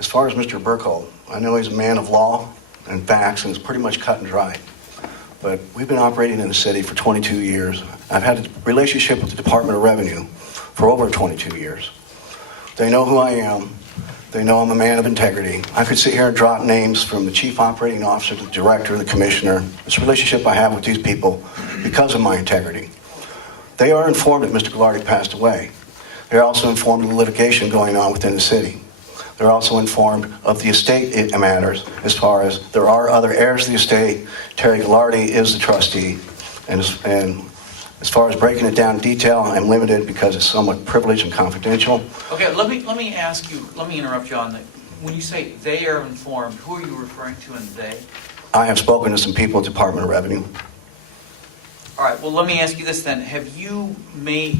As far as Mr. Burkle, I know he's a man of law and facts, and it's pretty much cut and dry. But we've been operating in the city for 22 years. I've had a relationship with the Department of Revenue for over 22 years. They know who I am. They know I'm a man of integrity. I could sit here and drop names from the chief operating officer to the director, the commissioner. It's a relationship I have with these people because of my integrity. They are informed that Mr. Glianny passed away. They're also informed of the litigation going on within the city. They're also informed of the estate matters as far as there are other heirs to the estate. Terry Glianny is the trustee. And as far as breaking it down in detail, I'm limited because it's somewhat privileged and confidential. Okay, let me ask you, let me interrupt you on that. When you say they are informed, who are you referring to in they? I have spoken to some people at the Department of Revenue. All right, well, let me ask you this then. Have you made,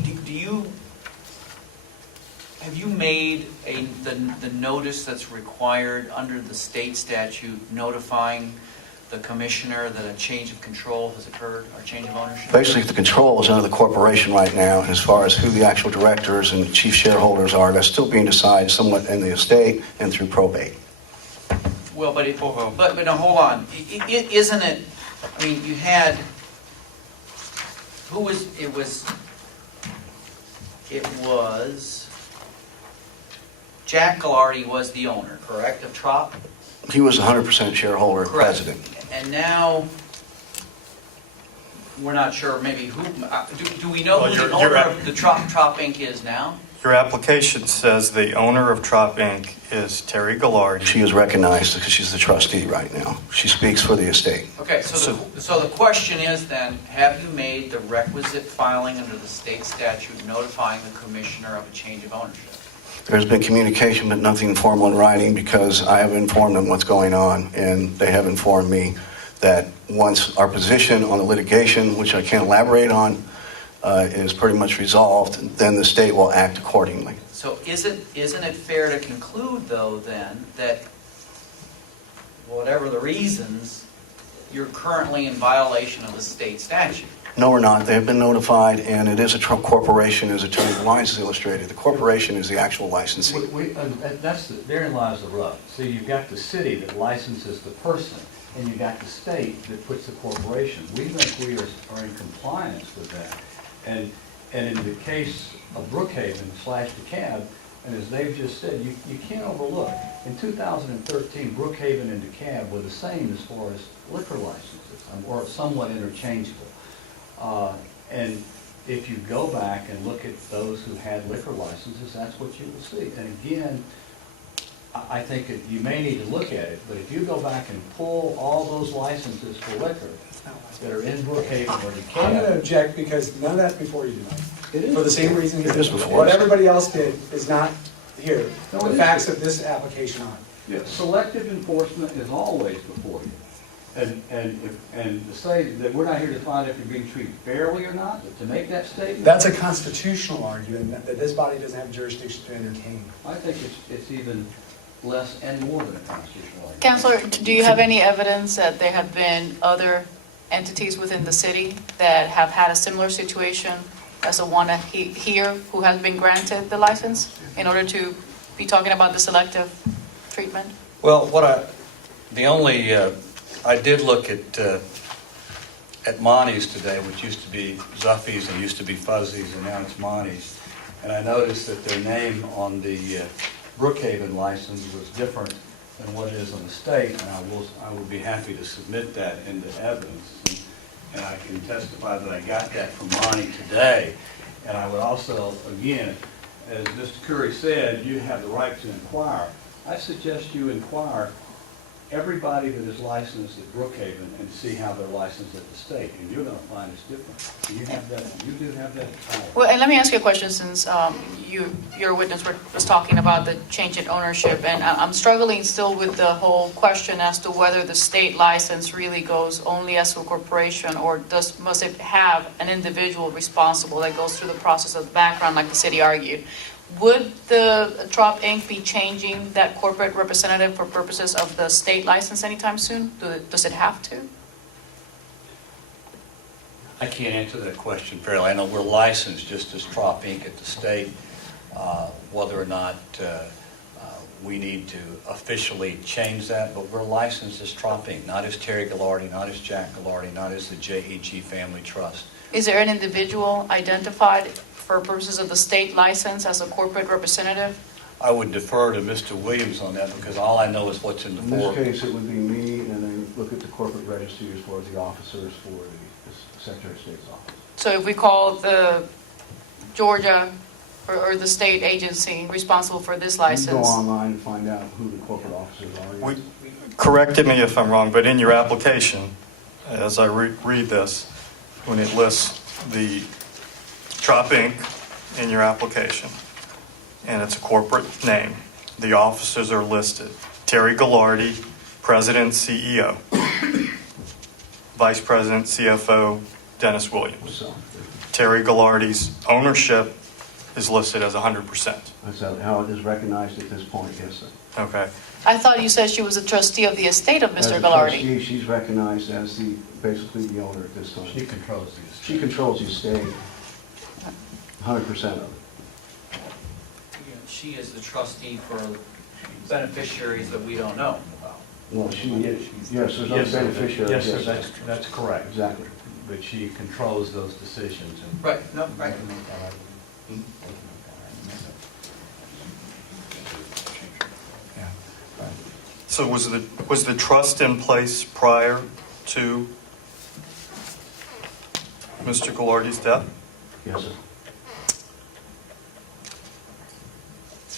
have you made the notice that's required under the state statute notifying the commissioner that a change of control has occurred, or change of ownership? Basically, the control is under the corporation right now, and as far as who the actual directors and chief shareholders are, that's still being decided somewhat in the estate and through probate. Well, but now, hold on. Isn't it, I mean, you had, it was, Jack Glianny was the owner, correct, of Trop? He was 100% shareholder and Correct. president. And now, we're not sure maybe who, do we know Well, who the you're owner at- of the Trop Inc. is now? Your application says the owner of Trop Inc. is Terry Ghilardi. She is recognized because she's the trustee right now. She speaks for the estate. Okay, so the question is then, have you made the requisite filing under the state statute notifying the commissioner of a change of ownership? There's been communication, but nothing formal in writing because I have informed them what's going on, and they have informed me that once our position on the litigation, which I can't elaborate on, is pretty much resolved, then the state will act accordingly. So isn't it fair to conclude, though, then, that whatever the reasons, you're currently in violation of the state statute? No, we're not. They have been notified, and it is a Trump corporation, as Attorney Wise has illustrated. The corporation is the actual licensee. Therein lies the rub. See, you've got the city that licenses the person, and you've got the state that puts the corporation. We think we are in compliance with that. And in the case of Brookhaven / DeKalb, and as they've just said, you can't overlook. In 2013, Brookhaven and DeKalb were the same as far as liquor licenses, or somewhat interchangeable. And if you go back and look at those who had liquor licenses, that's what you will see. And again, I think that you may need to look at it, but if you go back and pull all those licenses for liquor that are in Brookhaven or DeKalb. I'm going to object because none of that's before you tonight. It is For the same reason. It is before What us. everybody else did is not here. No, The it is. facts of this application are. Yeah, selective enforcement is always before you. And to say that we're not here to find if you're being treated fairly or not, to make that statement. That's a constitutional argument that this body doesn't have jurisdiction to entertain. I think it's even less and more than a constitutional argument. Counselor, do you have any evidence that there have been other entities within the city that have had a similar situation as the one here who has been granted the license in order to be talking about the selective treatment? Well, I did look at Monty's today, which used to be Zuffies and used to be Fuzzies, and now it's Monty's. And I noticed that their name on the Brookhaven license was different than what it is on the state, and I will be happy to submit that into evidence. And I can testify that I got that from Monty today. And I would also, again, as Mr. Curry said, you have the right to inquire. I suggest you inquire everybody that is licensed at Brookhaven and see how they're licensed at the state, and you're going to find it's different. You do have that power. Well, and let me ask you a question since your witness was talking about the change in ownership, and I'm struggling still with the whole question as to whether the state license really goes only as to a corporation, or must it have an individual responsible that goes through the process of the background like the city argued? Would the Trop Inc. be changing that corporate representative for purposes of the state license anytime soon? Does it have to? I can't answer that question fairly. I know we're licensed just as Trop Inc. at the state. Whether or not we need to officially change that, but we're licensed as Trop Inc., not as Terry Ghilardi, not as Jack Ghilardi, not as the JEG Family Trust. Is there an individual identified for purposes of the state license as a corporate representative? I would defer to Mr. Williams on that because all I know is what's in the In this form. case, it would be me, and then look at the corporate registry as far as the officers for the Secretary of State's office. So if we call the Georgia or the state agency responsible for this You can license? go online and find out who the corporate officers are. Corrected me if I'm wrong, but in your application, as I read this, when it lists the Trop Inc. in your application, and it's a corporate name, the officers are listed. Terry Ghilardi, President, CEO. Vice President, CFO, Dennis Williams. So, Terry Ghilardi's ownership is listed as 100%. that's how it is recognized at this point, yes, sir. Okay. I thought you said she was a trustee of the estate of As Mr. a Ghilardi. trustee, she's recognized as basically the owner at this time. She controls the estate. She controls the estate, 100% of it. She is the trustee for beneficiaries that we don't know about. Well, she, yes, there's no Yes, sir. beneficiary. Yes, sir, that's correct. Exactly. But she controls those decisions. And Right, no, right. So was the trust in place prior to Mr. Ghilardi's death? Yes, sir.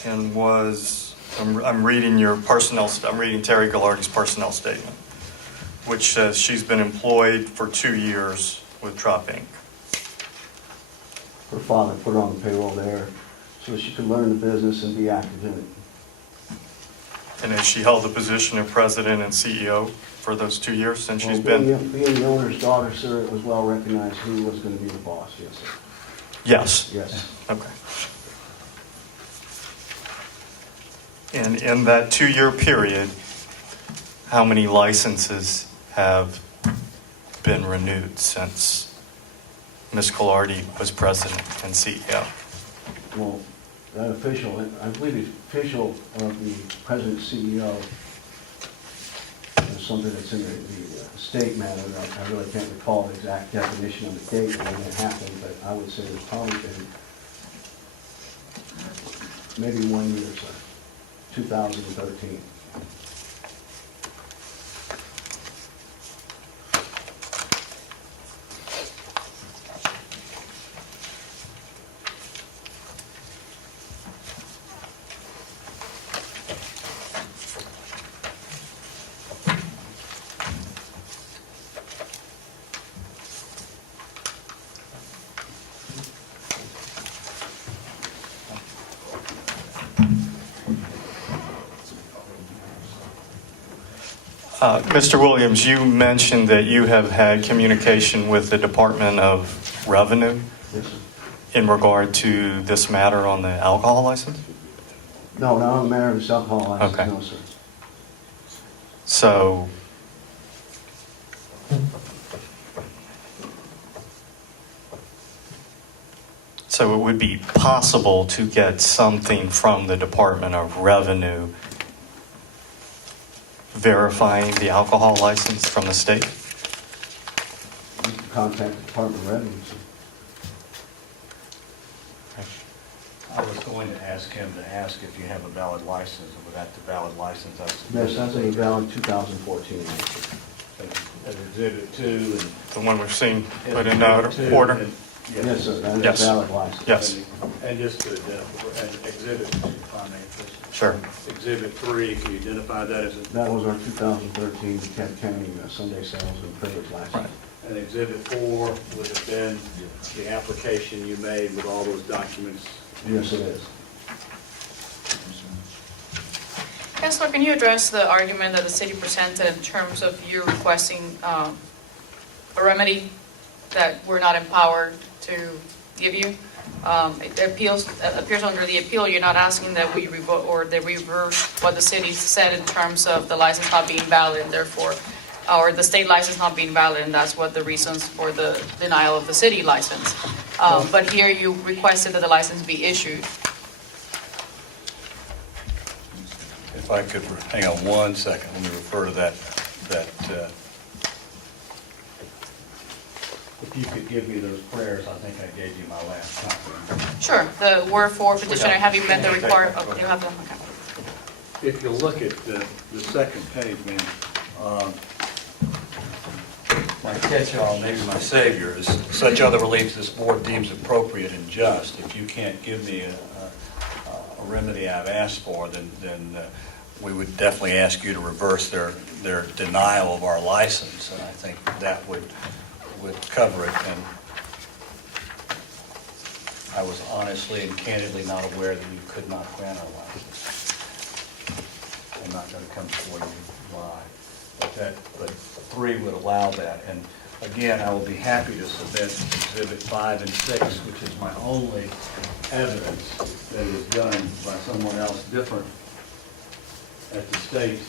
And I'm reading I'm reading Terry Ghilardi's personnel statement, which says she's been employed for 2 years with Trop Inc. Her father put her on the payroll there so that she could learn the business and be active in it. And has she held the position of president and CEO for those 2 years since she's Well, been? being the owner's daughter, sir, it was well recognized who was going to be the boss, yes, sir. Yes. Yes. Okay. And in that 2-year period, how many licenses have been renewed since Ms. Ghilardi was president and CEO? Well, that official, I believe the official of the president CEO is something that's in the state matter. I really can't recall the exact definition of the date when it happened, but I would say it's probably been maybe 1 year, sir, 2013. Mr. Williams, you mentioned that you have had communication with the Department of Revenue Yes, sir. in regard to this matter on the alcohol license? No, not on the matter of this alcohol license, Okay. no, sir. So it would be possible to get something from the Department of Revenue verifying the alcohol license from the state? You can contact the Department of Revenue, sir. I was going to ask him to ask if you have a valid license, and without the valid license, I Yes, submitted. that's a valid 2014 license. As Exhibit 2 and. The one we've seen put in Exhibit 2 order? and- Yes, sir, that is Yes. a valid license. Yes. And just to, and Exhibit, if I may, please. Sure. Exhibit 3, can you identify that as a? That was our 2013 DeKalb County Sunday sales and privilege license. Right. And Exhibit 4 would have been the application you made with all those documents. Yes, it is. Councilor, can you address the argument that the city presented in terms of you requesting a remedy that we're not empowered to give you? It appears under the appeal, you're not asking that we revoke or that we reverse what the city said in terms of the license not being valid, and therefore, or the state license not being valid, and that's what the reasons for the denial of the city license. But here you requested that the license be issued. If I could, hang on 1 second, let me refer to that, if you could give me those prayers, I think I gave you my last copy. Sure, the word for petitioner, have you met the required, oh, you have them, okay. If you look at the second page, man, my catch-all, maybe my savior, is such other relief this board deems appropriate and just. If you can't give me a remedy I've asked for, then we would definitely ask you to reverse their denial of our license, and I think that would cover it. And I was honestly and candidly not aware that you could not grant our license. I'm not going to come before you lie, but 3 would allow that. And again, I will be happy to submit Exhibit 5 and 6, which is my only evidence that is done by someone else different at the state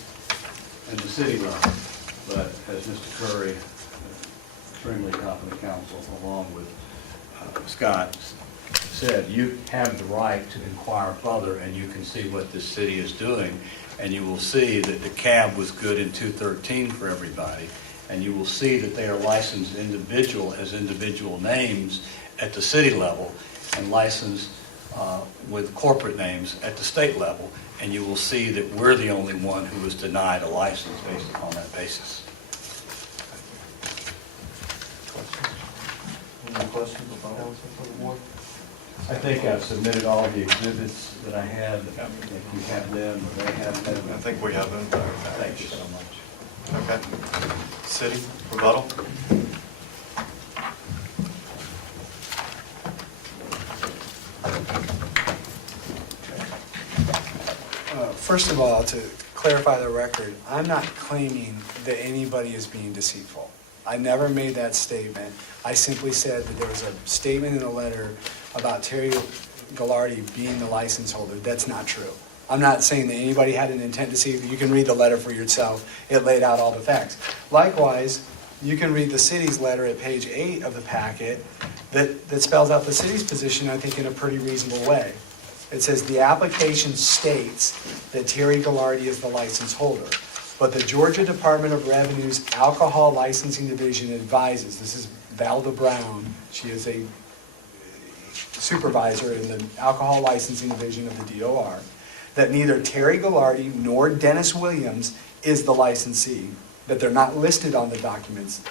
and the city level. But as Mr. Curry, extremely competent counsel, along with Scott, said, you have the right to inquire further, and you can see what this city is doing. and you will see that the cab was good in 213 for everybody, and you will see that they are licensed as individual names at the city level, and licensed with corporate names at the state level, and you will see that we're the only one who was denied a license based upon that basis. Any questions about council for the board? I think I've submitted all the exhibits that I have. If you have them, or they have them. I think we have them. Thank you so much. Okay. City, rebuttal? First of all, to clarify the record, I'm not claiming that anybody is being deceitful. I never made that statement. I simply said that there was a statement in a letter about Terry Glianny being the license holder. That's not true. I'm not saying that anybody had an intent to deceive. You can read the letter for yourself. It laid out all the facts. Likewise, you can read the city's letter at page 8 of the packet that spells out the city's position, I think, in a pretty reasonable way. It says the application states that Terry Glianny is the license holder, but the Georgia Department of Revenue's Alcohol Licensing Division advises, this is Valda Brown, she is a supervisor in the Alcohol Licensing Division of the DOR, that neither Terry Glianny nor Dennis Williams is the licensee, that they're not listed on the documents,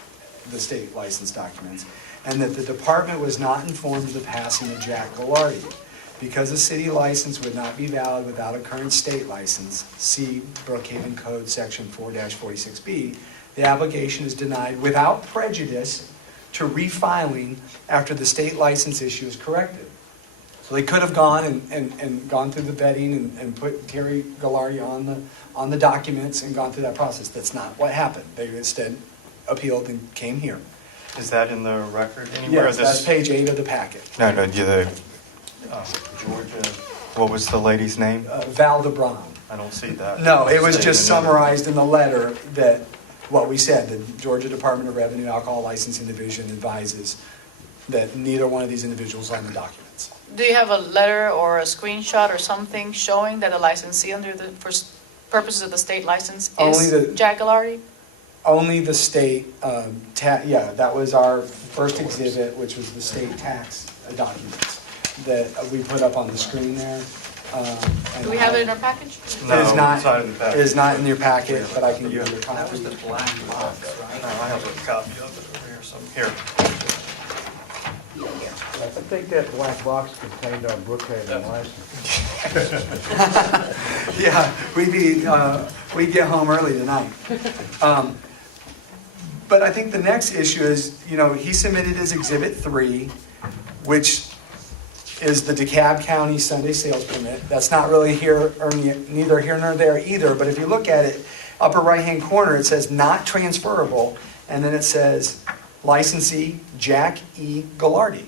the state license documents, and that the department was not informed of the passing of Jack Glianny. Because a city license would not be valid without a current state license, see BRookhaven Code Section 4-46B, the application is denied without prejudice to refiling after the state license issue is corrected. So they could have gone and gone through the vetting and put Terry Glianny on the documents and gone through that process. That's not what happened. They instead appealed and came here. Is that in the record anywhere? Yes, that's page 8 of the packet. No, Georgia, what was the lady's name? Valda Brown. I don't see that. No, it was just Stated in the- summarized in the letter that what we said, the Georgia Department of Revenue Alcohol Licensing Division advises that neither one of these individuals are on the documents. Do you have a letter or a screenshot or something showing that the licensee for purposes of the state license Only is the- Jack Glianny? Only the state, that was our first exhibit, which was the state tax documents that we put up on the screen there. Do we have it in our package? No, It is not, it's not in the packet. it is not in your packet, but I can give you a copy. That was the black box, No, right? I have a copy of it over here, here. I think that black box contained our Brookhaven license. Yeah, we'd get home early tonight. But I think the next issue is, he submitted his Exhibit 3, which is the DeKalb County Sunday sales permit. That's not really here, or neither here nor there either, but if you look at it, upper right-hand corner, it says not transferable, and then it says licensee Jack E. Glianny,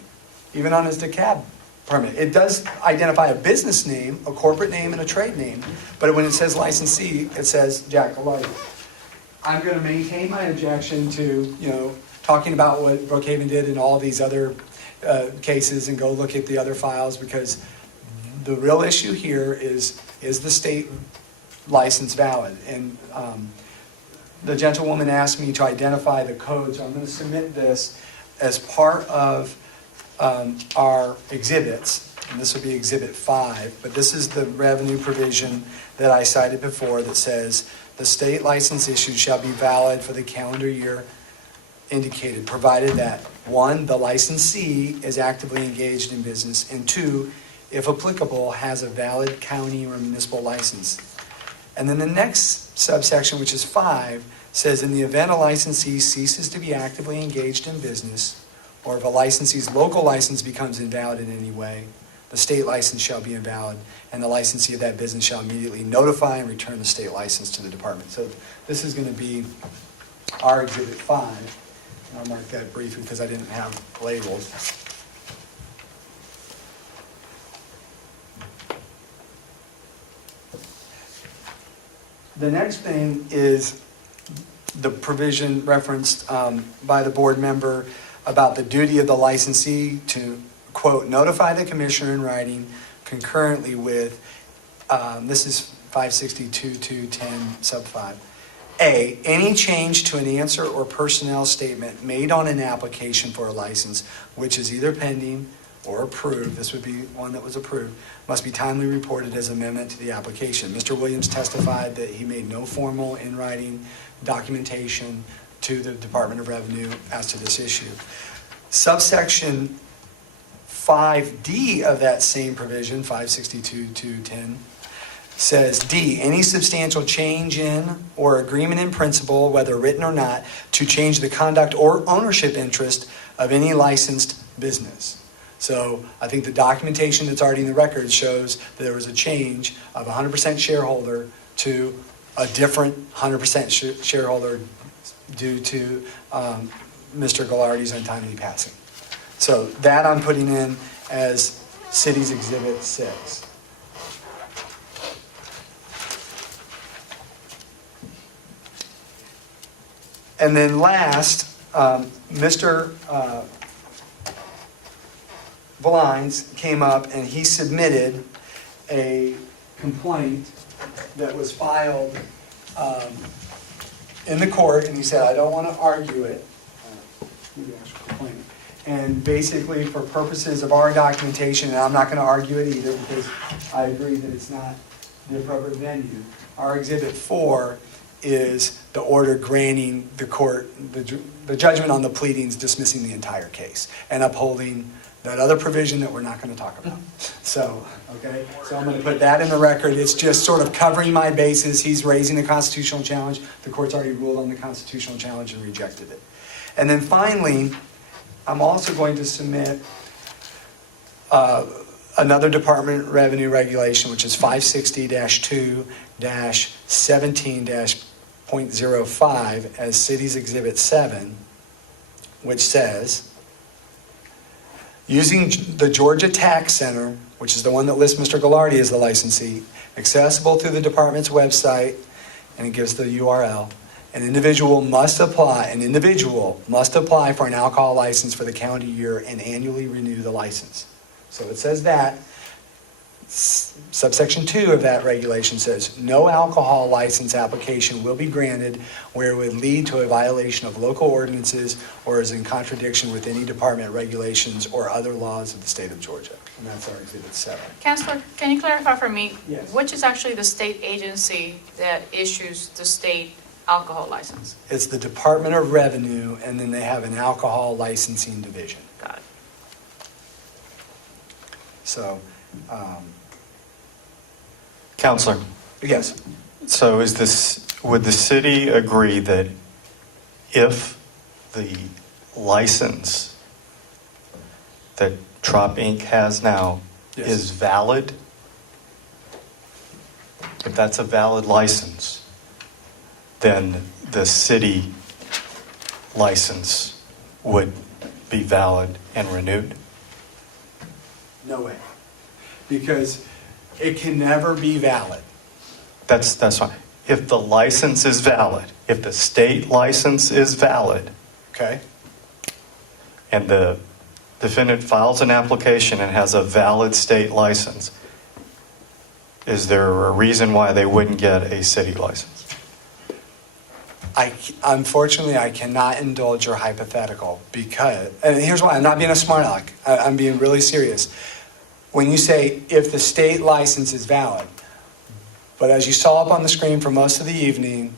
even on his DeKalb permit. It does identify a business name, a corporate name, and a trade name, but when it says licensee, it says Jack Glianny. I'm going to maintain my objection to, talking about what Brookhaven did in all these other cases and go look at the other files, because the real issue here is the state license valid? And the gentlewoman asked me to identify the code, so I'm going to submit this as part of our exhibits, and this will be Exhibit 5, but this is the revenue provision that I cited before that says the state license issued shall be valid for the calendar year indicated, provided that, 1, the licensee is actively engaged in business, and 2, if applicable, has a valid county or municipal license. And then the next subsection, which is 5, says in the event a licensee ceases to be actively engaged in business, or if a licensee's local license becomes invalid in any way, the state license shall be invalid, and the licensee of that business shall immediately notify and return the state license to the department. So this is going to be our Exhibit 5. I'll mark that briefly because I didn't have labels. The next thing is the provision referenced by the board member about the duty of the licensee to, quote, notify the commissioner in writing concurrently with, this is 562.210 sub 5. A, any change to an answer or personnel statement made on an application for a license, which is either pending or approved, this would be one that was approved, must be timely reported as amendment to the application. Mr. Williams testified that he made no formal in writing documentation to the Department of Revenue as to this issue. Subsection 5D of that same provision, 562.210, says D, any substantial change in or agreement in principle, whether written or not, to change the conduct or ownership interest of any licensed business. So I think the documentation that's already in the record shows that there was a change of 100% shareholder to a different 100% shareholder due to Mr. Gliardi's untimely passing. So that I'm putting in as City's Exhibit 6. And then last, Mr. Valines came up and he submitted a complaint that was filed in the court, and he said, I don't want to argue it. The actual complaint. And basically, for purposes of our documentation, and I'm not going to argue it either because I agree that it's not the appropriate venue, our Exhibit 4 is the order granting the court the judgment on the pleadings, dismissing the entire case and upholding that other provision that we're not going to talk about. So, okay, so I'm going to put that in the record. It's just sort of covering my bases. He's raising a constitutional challenge. The court's already ruled on the constitutional challenge and rejected it. And then finally, I'm also going to submit another Department of Revenue regulation, which is 560-2-17-0.05 as City's Exhibit 7, which says, using the Georgia Tax Center, which is the one that lists Mr. Gliardi as the licensee, accessible through the department's website, and it gives the URL, an individual must apply for an alcohol license for the calendar year and annually renew the license. So it says that. Subsection 2 of that regulation says, no alcohol license application will be granted where it would lead to a violation of local ordinances or is in contradiction with any department regulations or other laws of the state of Georgia. And that's our Exhibit 7. Counselor, can you clarify for me? Yes. Which is actually the state agency that issues the state alcohol license? It's the Department of Revenue, and then they have an alcohol licensing division. Got it. So, Counselor, yes. so would the city agree that if the license that Trop Inc. has now Yes. is valid, if that's a valid license, then the city license would be valid and renewed? No way. Because it can never be valid. That's fine. If the license is valid, if the state license is valid, Okay? and the defendant files an application and has a valid state license, is there a reason why they wouldn't get a city license? Unfortunately, I cannot indulge your hypothetical because, and here's why, I'm not being a smart aleck. I'm being really serious. When you say, if the state license is valid, but as you saw up on the screen for most of the evening,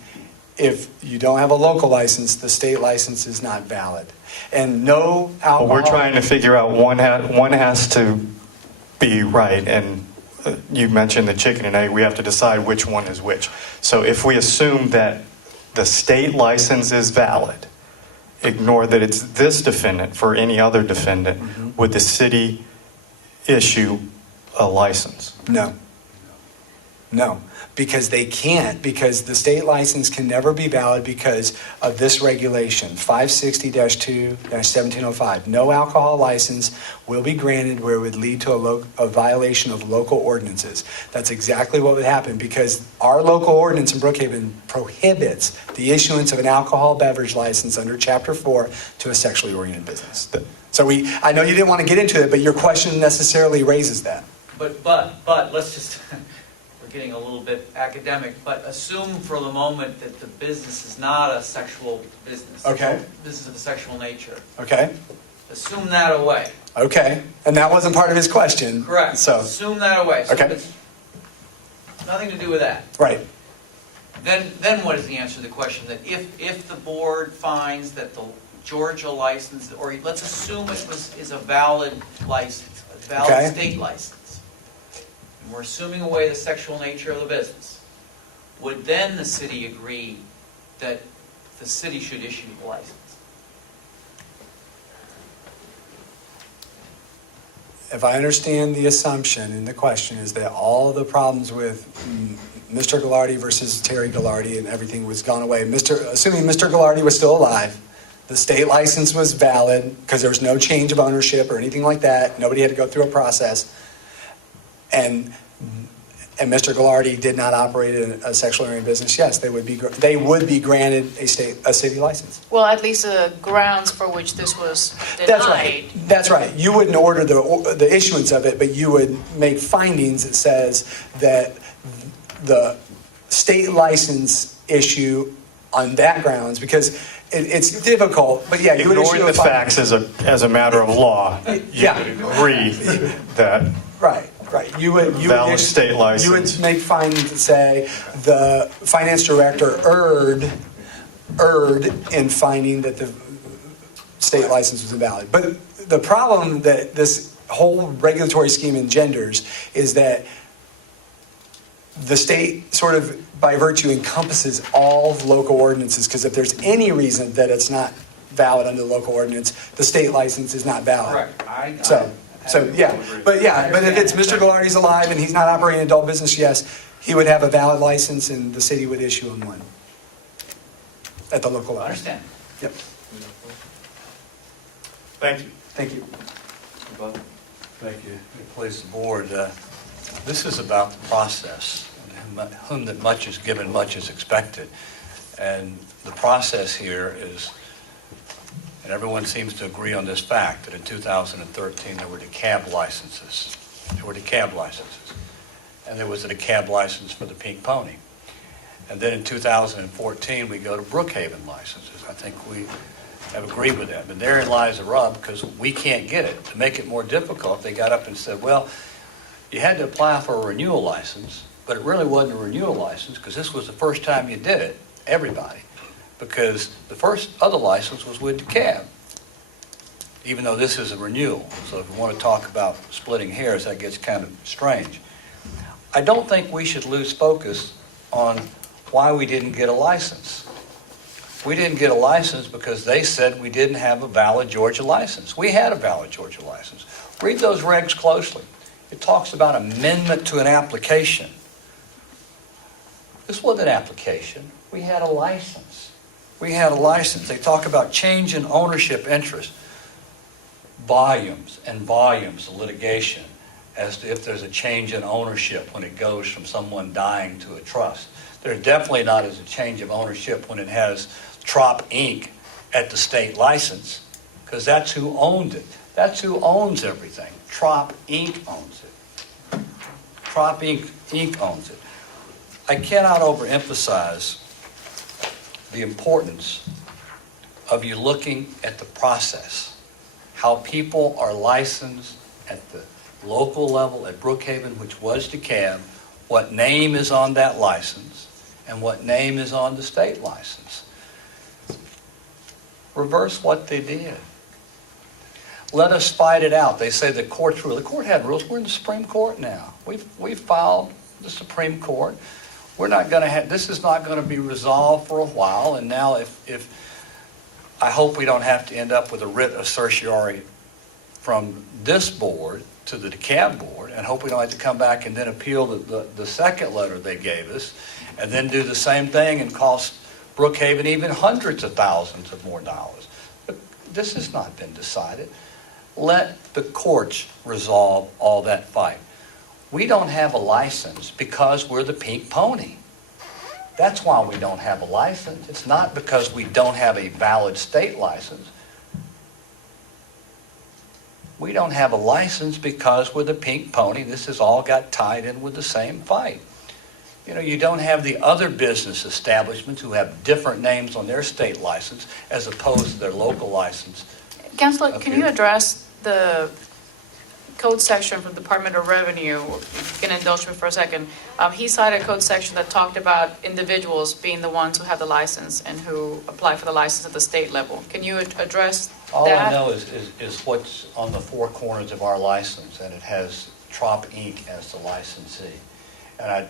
if you don't have a local license, the state license is not valid. And no alcohol... Well, we're trying to figure out one has to be right, and you mentioned the chicken and egg. We have to decide which one is which. So if we assume that the state license is valid, ignore that it's this defendant for any other defendant, would the city issue a license? No. No. Because they can't, because the state license can never be valid because of this regulation, 560-2-1705. No alcohol license will be granted where it would lead to a violation of local ordinances. That's exactly what would happen because our local ordinance in Brookhaven prohibits the issuance of an alcohol beverage license under Chapter 4 to a sexually oriented business. So I know you didn't want to get into it, but your question necessarily raises that. But let's just, we're getting a little bit academic, but assume for the moment that the business is not a sexual business. Okay. Business of a sexual nature. Okay, Assume that away. okay. And that wasn't part of his question. Correct. So, Assume that away. So Okay. it's nothing to do with that. right. Then what is the answer to the question that if the board finds that the Georgia license, or let's assume is a valid license, a valid Okay. state license, and we're assuming away the sexual nature of the business, would then the city agree that the city should issue the license? If I understand the assumption and the question is that all the problems with Mr. Gliardi versus Terry Gliardi and everything was gone away, assuming Mr. Gliardi was still alive, the state license was valid because there was no change of ownership or anything like that, nobody had to go through a process, and Mr. Gliardi did not operate a sexual oriented business, yes, they would be granted a city license. Well, at least the grounds for which this was That's denied. right. That's right. You wouldn't order the issuance of it, but you would make findings that says that the state license issue on that grounds, because it's difficult, but yeah, you would issue Ignoring a the finding. facts as a matter of law, you Yeah. would agree that Right. You would valid state license. You would make findings that say the finance director erred in finding that the state license was invalid. But the problem that this whole regulatory scheme engenders is that the state sort of by virtue encompasses all local ordinances, because if there's any reason that it's not valid under the local ordinance, the state license is not valid. Correct. So yeah, but if it's Mr. Gliardi's alive and he's not operating an adult business, yes, he would have a valid license and the city would issue him one at the local I level. understand. Yep, Thank you. thank you. Thank you. Please, the board, this is about the process. Whom that much is given, much is expected. And the process here is, and everyone seems to agree on this fact, that in 2013 there were DeKalb licenses. And there was a DeKalb license for the Pink Pony. And then in 2014 we go to Brookhaven licenses. I think we have agreed with that. But therein lies the rub, because we can't get it. To make it more difficult, they got up and said, well, you had to apply for a renewal license, but it really wasn't a renewal license because this was the first time you did it, everybody. Because the first other license was with DeKalb, even though this is a renewal. So if we want to talk about splitting hairs, that gets kind of strange. I don't think we should lose focus on why we didn't get a license. We didn't get a license because they said we didn't have a valid Georgia license. We had a valid Georgia license. Read those regs closely. It talks about amendment to an application. This wasn't an application. We had a license. They talk about change in ownership interest, volumes and volumes of litigation as to if there's a change in ownership when it goes from someone dying to a trust. There definitely not is a change of ownership when it has Trop Inc. at the state license, because that's who owned it. That's who owns everything. Trop Inc. owns it. Trop Inc. owns it. I cannot overemphasize the importance of you looking at the process, how people are licensed at the local level at Brookhaven, which was DeKalb, what name is on that license, and what name is on the state license. Reverse what they did. Let us fight it out. They say the court's rule. The court had rules. We're in the Supreme Court now. We've filed the Supreme Court. We're not going to have, this is not going to be resolved for a while. And now if I hope we don't have to end up with a writ of certiorari from this board to the DeKalb board, and hope we don't have to come back and then appeal the second letter they gave us, and then do the same thing and cost Brookhaven even hundreds of thousands of more dollars. But this has not been decided. Let the courts resolve all that fight. We don't have a license because we're the Pink Pony. That's why we don't have a license. It's not because we don't have a valid state license. We don't have a license because we're the Pink Pony. This has all got tied in with the same fight. You know, you don't have the other business establishments who have different names on their state license as opposed to their local license. Councilor, Up can here. you address the code section from Department of Revenue? If you can indulge me for a second. He cited a code section that talked about individuals being the ones who have the license and who apply for the license at the state level. Can you address that? All I know is what's on the four corners of our license, and it has Trop Inc. as the licensee. And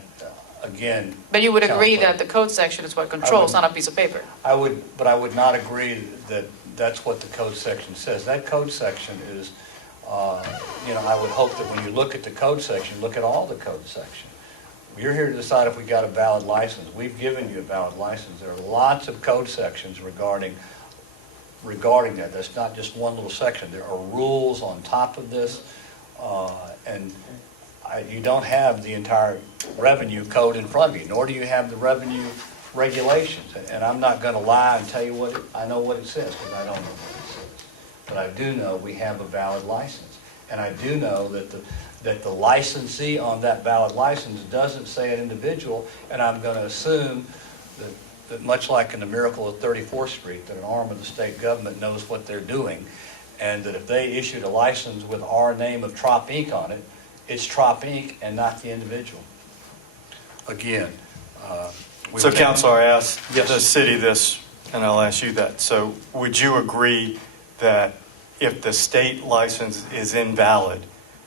again. But you would agree Councilor, that the code section is what controls, I would- not a piece of paper? but I would not agree that that's what the code section says. That code section is, you know, I would hope that when you look at the code section, look at all the code section. You're here to decide if we got a valid license. We've given you a valid license. There are lots of code sections regarding that. That's not just one little section. There are rules on top of this, and you don't have the entire revenue code in front of you, nor do you have the revenue regulations. And I'm not going to lie and tell you I know what it says, because I don't know what it says. But I do know we have a valid license. And I do know that the licensee on that valid license doesn't say an individual, and I'm going to assume that much like in the miracle of 34th Street, that an arm of the state government knows what they're doing, and that if they issued a license with our name of Trop Inc. on it, it's Trop Inc. and not the individual. Again. So Councilor, I asked Yes. the city this, and I'll ask you that. So would you agree that if the state license is invalid,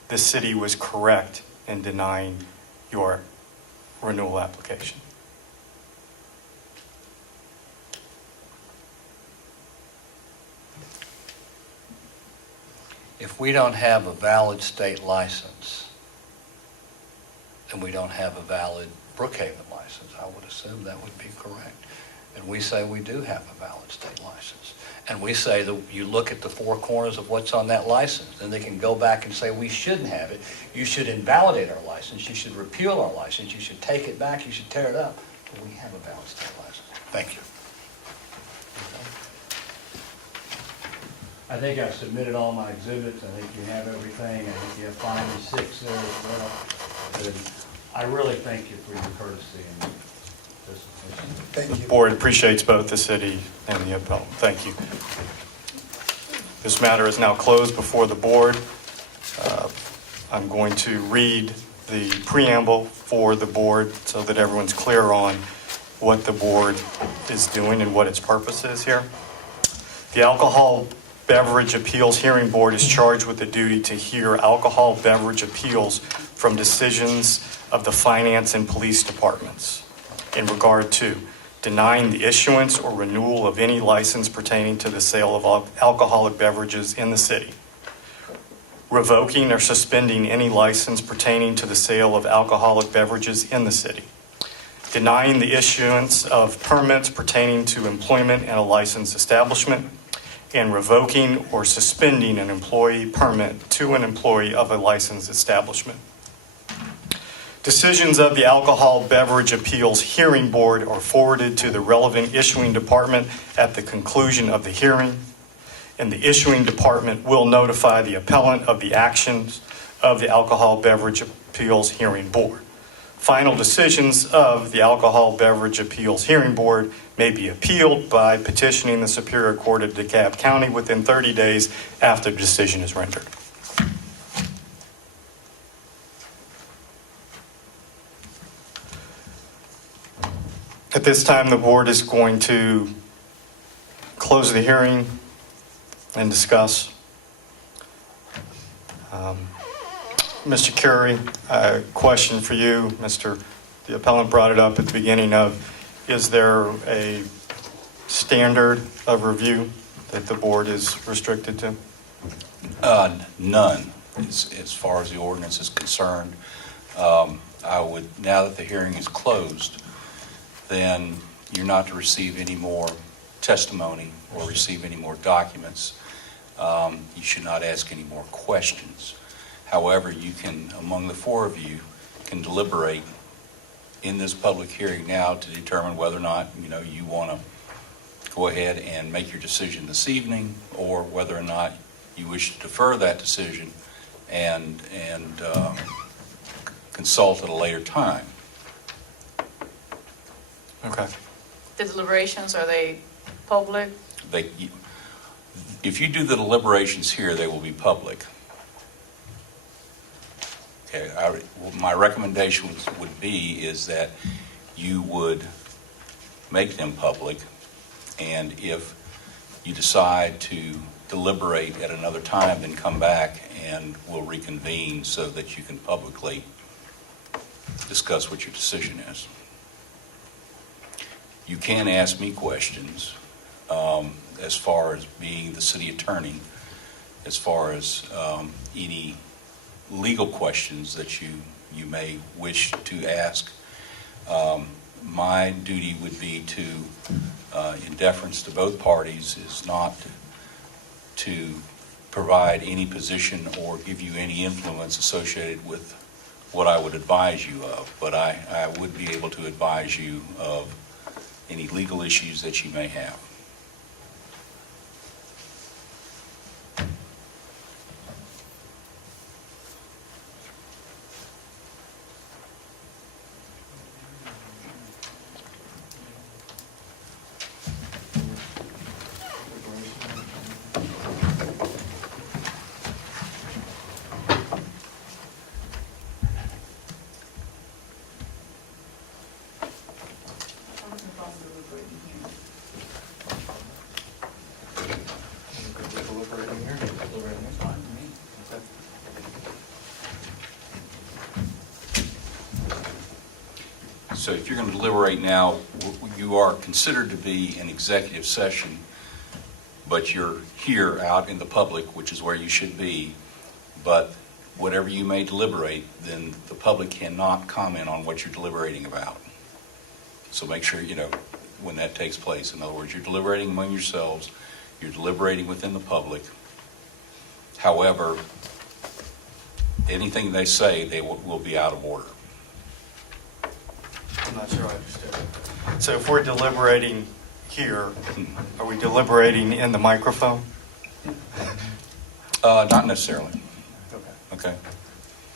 the city was correct in denying your renewal application? If we don't have a valid state license, then we don't have a valid Brookhaven license. I would assume that would be correct. And we say we do have a valid state license. And we say that you look at the four corners of what's on that license, then they can go back and say we shouldn't have it. You should invalidate our license. You should repeal our license. You should take it back. You should tear it up. But we have a valid state license. Thank you. I think I've submitted all my exhibits. I think you have everything. I think you have 5 and 6 there as well. And I really thank you for your courtesy and participation. Thank The you. board appreciates both the city and the appellant. Thank you. This matter is now closed before the board. I'm going to read the preamble for the board so that everyone's clear on what the board is doing and what its purpose is here. The Alcohol Beverage Appeals Hearing Board is charged with the duty to hear alcohol beverage appeals from decisions of the finance and police departments in regard to denying the issuance or renewal of any license pertaining to the sale of alcoholic beverages in the city, revoking or suspending any license pertaining to the sale of alcoholic beverages in the city, denying the issuance of permits pertaining to employment in a licensed establishment, and revoking or suspending an employee permit to an employee of a licensed establishment. Decisions of the Alcohol Beverage Appeals Hearing Board are forwarded to the relevant issuing department at the conclusion of the hearing, and the issuing department will notify the appellant of the actions of the Alcohol Beverage Appeals Hearing Board. Final decisions of the Alcohol Beverage Appeals Hearing Board may be appealed by petitioning the Superior Court of DeKalb County within 30 days after the decision is rendered. At this time, the board is going to close the hearing and discuss. Mr. Curry, a question for you. The appellant brought it up at the beginning of, is there a standard of review that the board is restricted to? None, as far as the ordinance is concerned. I would, now that the hearing is closed, then you're not to receive any more testimony or receive any more documents. You should not ask any more questions. However, you can, among the four of you, can deliberate in this public hearing now to determine whether or not, you want to go ahead and make your decision this evening, or whether or not you wish to defer that decision and consult at a later time. Okay. The deliberations, are they public? If you do the deliberations here, they will be public. Okay, my recommendation would be is that you would make them public, and if you decide to deliberate at another time, then come back and we'll reconvene so that you can publicly discuss what your decision is. You can ask me questions as far as being the city attorney, as far as any legal questions that you may wish to ask. My duty would be to, in deference to both parties, is not to provide any position or give you any influence associated with what I would advise you of, but I would be able to advise you of any legal issues that you may have. So if you're going to deliberate now, you are considered to be an executive session, but you're here out in the public, which is where you should be. But whatever you may deliberate, then the public cannot comment on what you're deliberating about. So make sure, when that takes place. In other words, you're deliberating among yourselves, you're deliberating within the public. However, anything they say, they will be out of order. I'm not sure I understood. So if we're deliberating here, are we deliberating in the microphone? Not necessarily. Okay.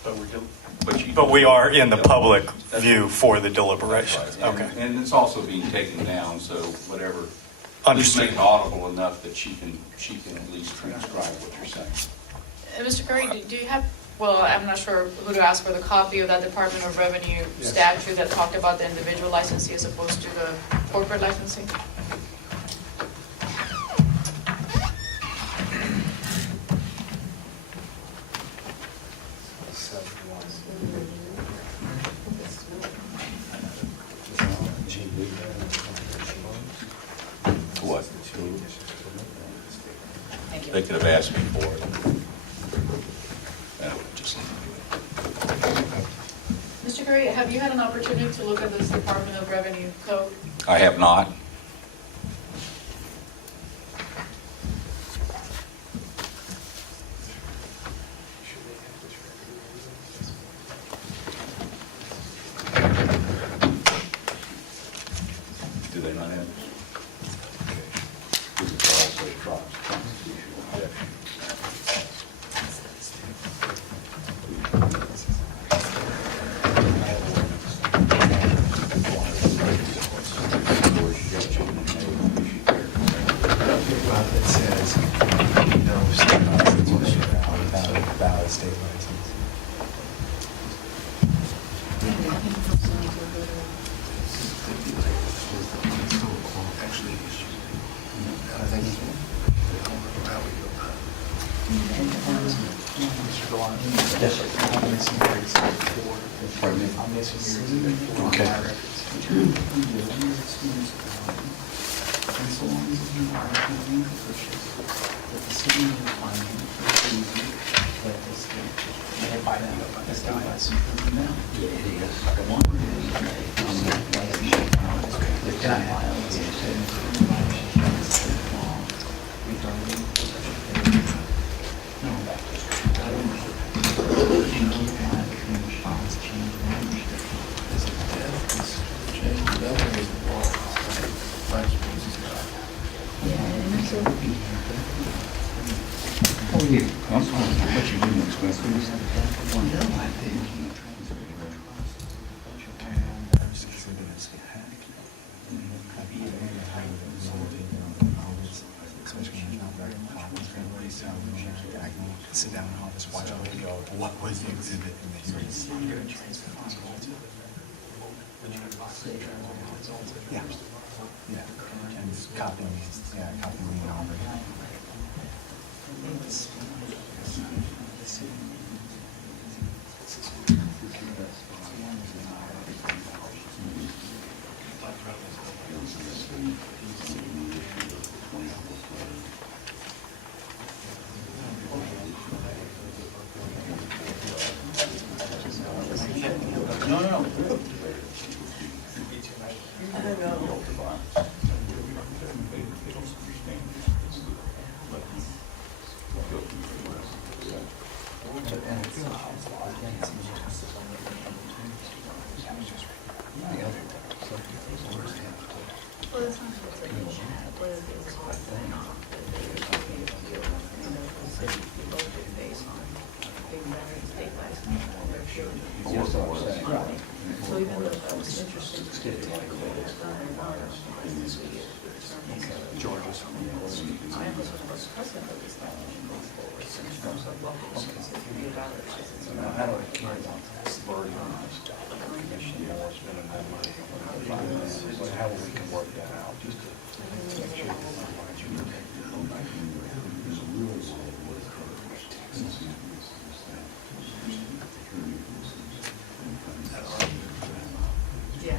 But we are in the public view for the deliberations. Right. Okay. And it's also being taken down, so whatever. Understood. Just make it audible enough that she can at least transcribe what you're saying. Mr. Curry, do you have, well, I'm not sure who to ask for the copy of that Department of Revenue statute that talked about the individual licensee as opposed to the corporate licensing? What? They could have asked me for it. Just Mr. Curry, have you had an opportunity to look at this Department of Revenue code? I have not. Do they not have this? These are also constitutional It says, no state license without valid state license. Yes, sir. I'm missing Grice before. I'm missing your exhibit. Okay. And so long as you are doing the purchase, that the city will find you for the that the state, may buy them up on this guy. Now, it is. The one is the guy files no, I don't know. Oh, yeah. I'm sorry. What you didn't express. sit down in the office, watch a video of what was the exhibit in the hearing. Yeah, yeah, and copy me and Aubrey. So even though that was interesting to get to George's. I am the president of this in terms of local issues, it could be a valid issue. How do I carry on this burden on this commission? It's been a number of 5 minutes. How we can work that out, just to make sure that Yeah.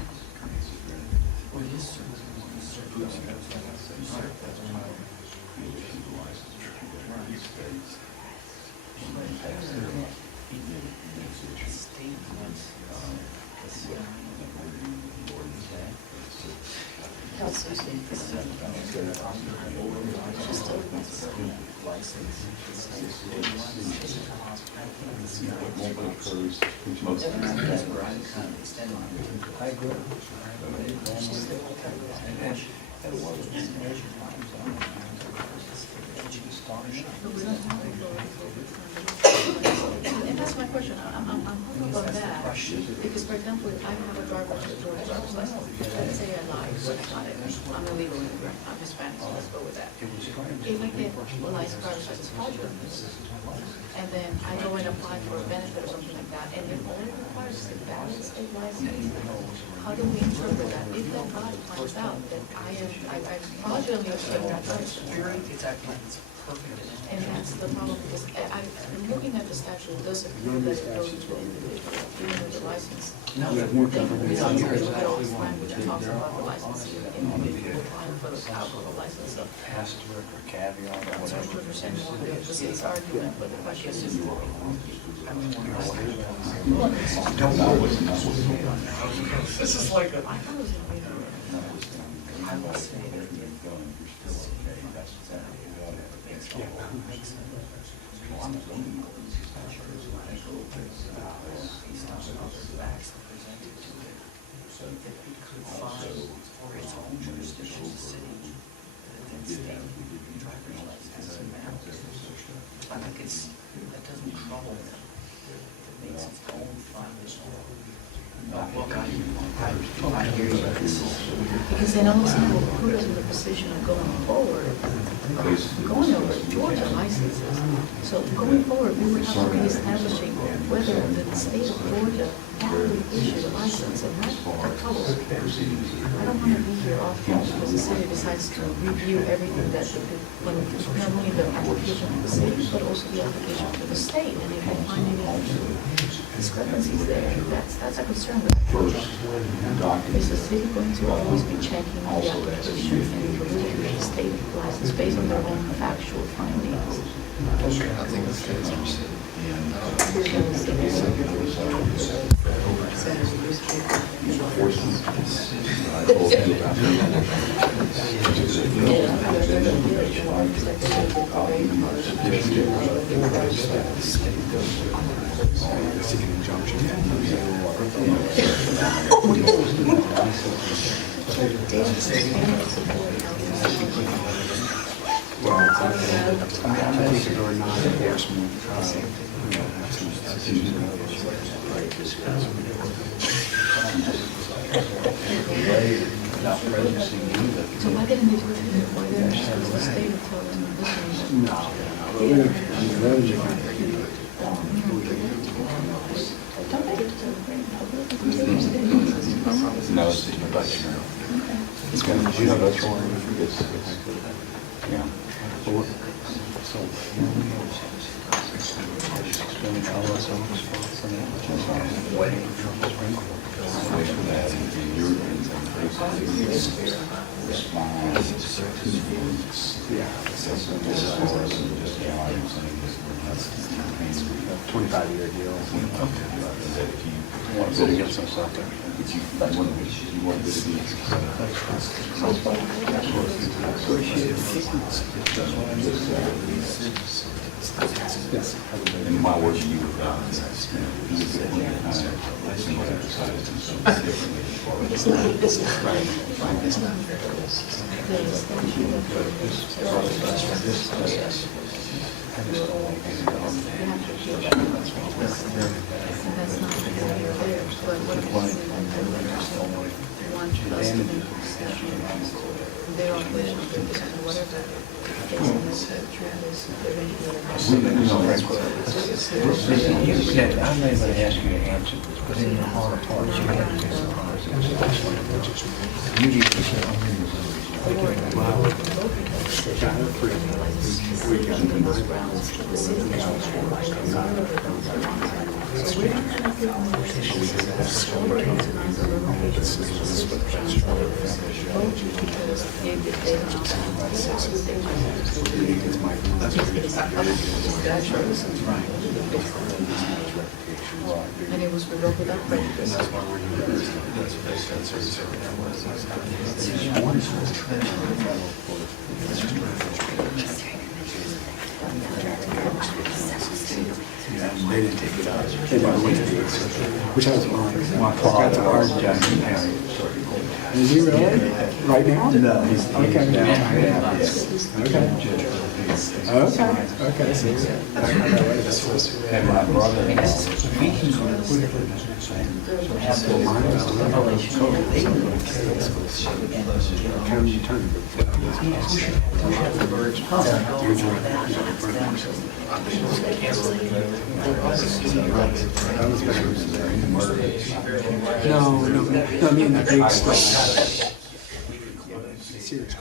And that's my question, I'm hung up on that, because for example, I have a driver's license, let's say I lie, I'm illegal immigrant, I'm Hispanic, so let's go with that. If I get a license, driver's license holder, and then I go and apply for a benefit or something like that, and it only requires a valid state license, how do we interpret that? If that body finds out that I'm fraudulently obtaining that license, and that's the problem, because I'm looking at the statute, it does appear that it goes to the individual, even with the license. No, we don't look at all this language that talks about the licensee of the individual applying for the alcohol license. asterisk or caveat or I'm trying to whatever. understand more of the state's argument, but the question is. This is like a. I thought it was in the. I will say that. I think that doesn't trouble them. It makes its own foundation. I hear you. Because then all of a sudden we'll put us in the position of going forward, going over Georgia licenses. So going forward, we would have to be establishing whether the state of Georgia actually issued a license, and that troubles me. I don't want to be here often because the city decides to review everything that not only the application to the city, but also the application to the state, and if they find any discrepancies there, that's a concern that I have. Is the city going to always be checking the application and the validity of the state license based on their own factual findings? I think that's good. Well, I think there are non-enforcement, without prejudicing you, that. So why didn't they do it? Why didn't they stay until this one? No, no, it's just production. It's going to, that's why it's, yeah. So, spending all those hours for that. Waiting for spring. Waiting for that, and you're yeah. 25-year deal. You want to bid against us out there? You want to bid against us? In my words, you would I'm not even going to ask you to answer this, but in your heart of hearts, you have to get some you need to And it was revoked without prejudice. They didn't take it out. Which I was my father. That's a hard job. Is he really? Right now? No. Okay. Okay. And my brother, we can go to the have the revelation. Can you turn No, I mean the big stuff. Serious.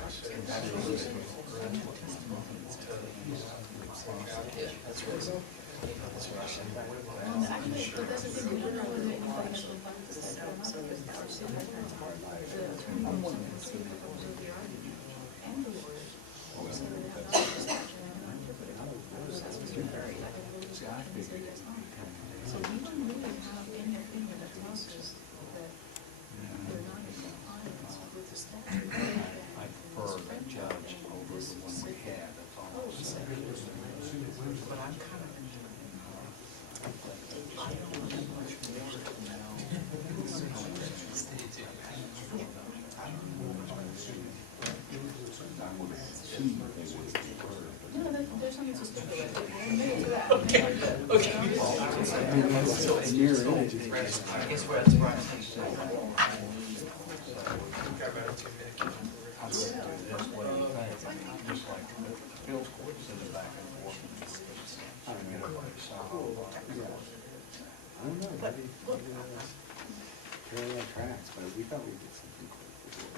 Tracks, but we thought we'd get something quick before.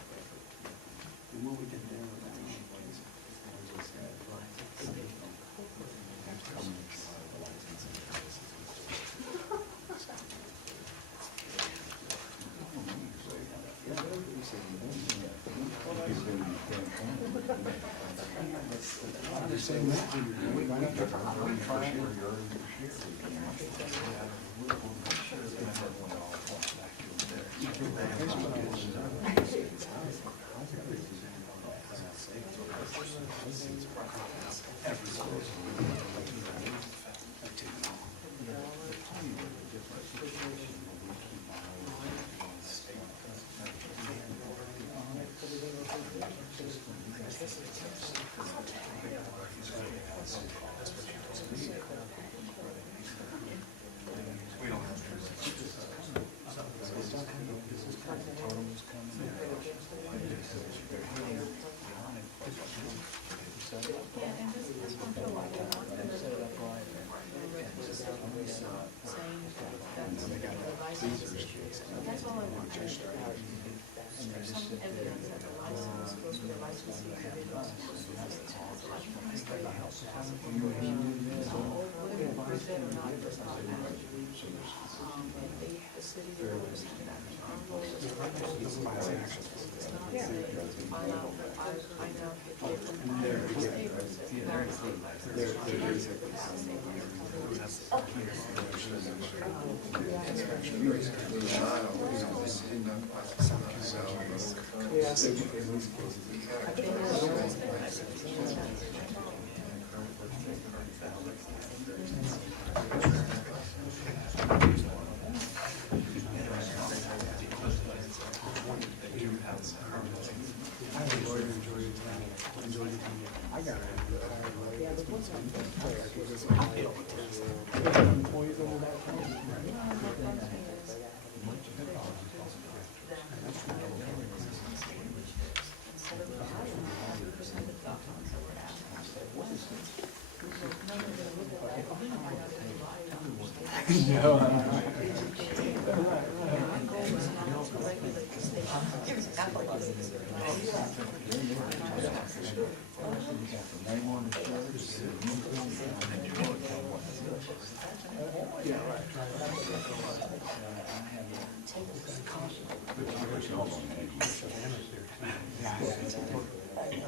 And what we did there was That's all I want. There's some evidence that the license goes to the licensee individuals. Whether or not does not matter. The city rules, our rules does not say find out, find out if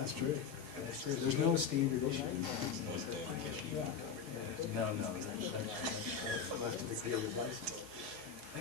That's true. There's no standard issue. No. Left to the creative license. I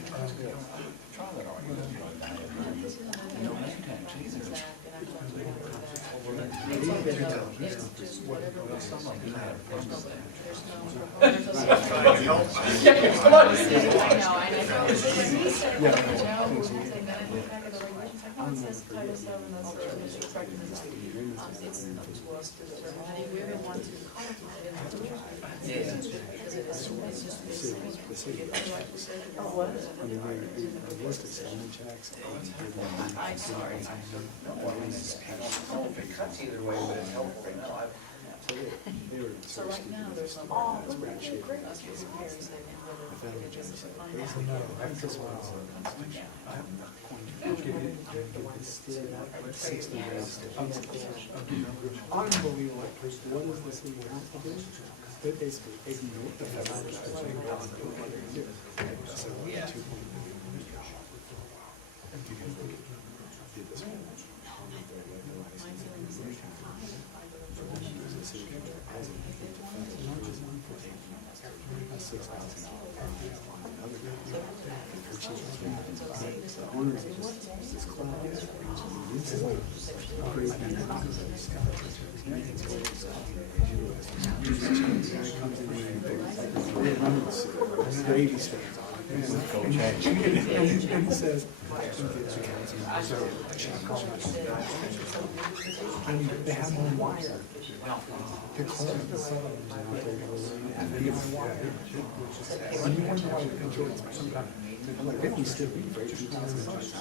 mean, the list of salmon checks. I'm sorry. It cuts either way, but it's helpful to know. So right now, there's some, that's what I'm sure Perry saying, whether it just to find out. Unbelievable. What is this thing we have to do? They basically ignore the federal legislation. So we're at 2.9. Did this one. Gravy stains on it. And he says, I mean, they have one wire. They're called the settlement. And you wonder why we control it sometimes. I'm like, maybe we still read for 2,000 bucks.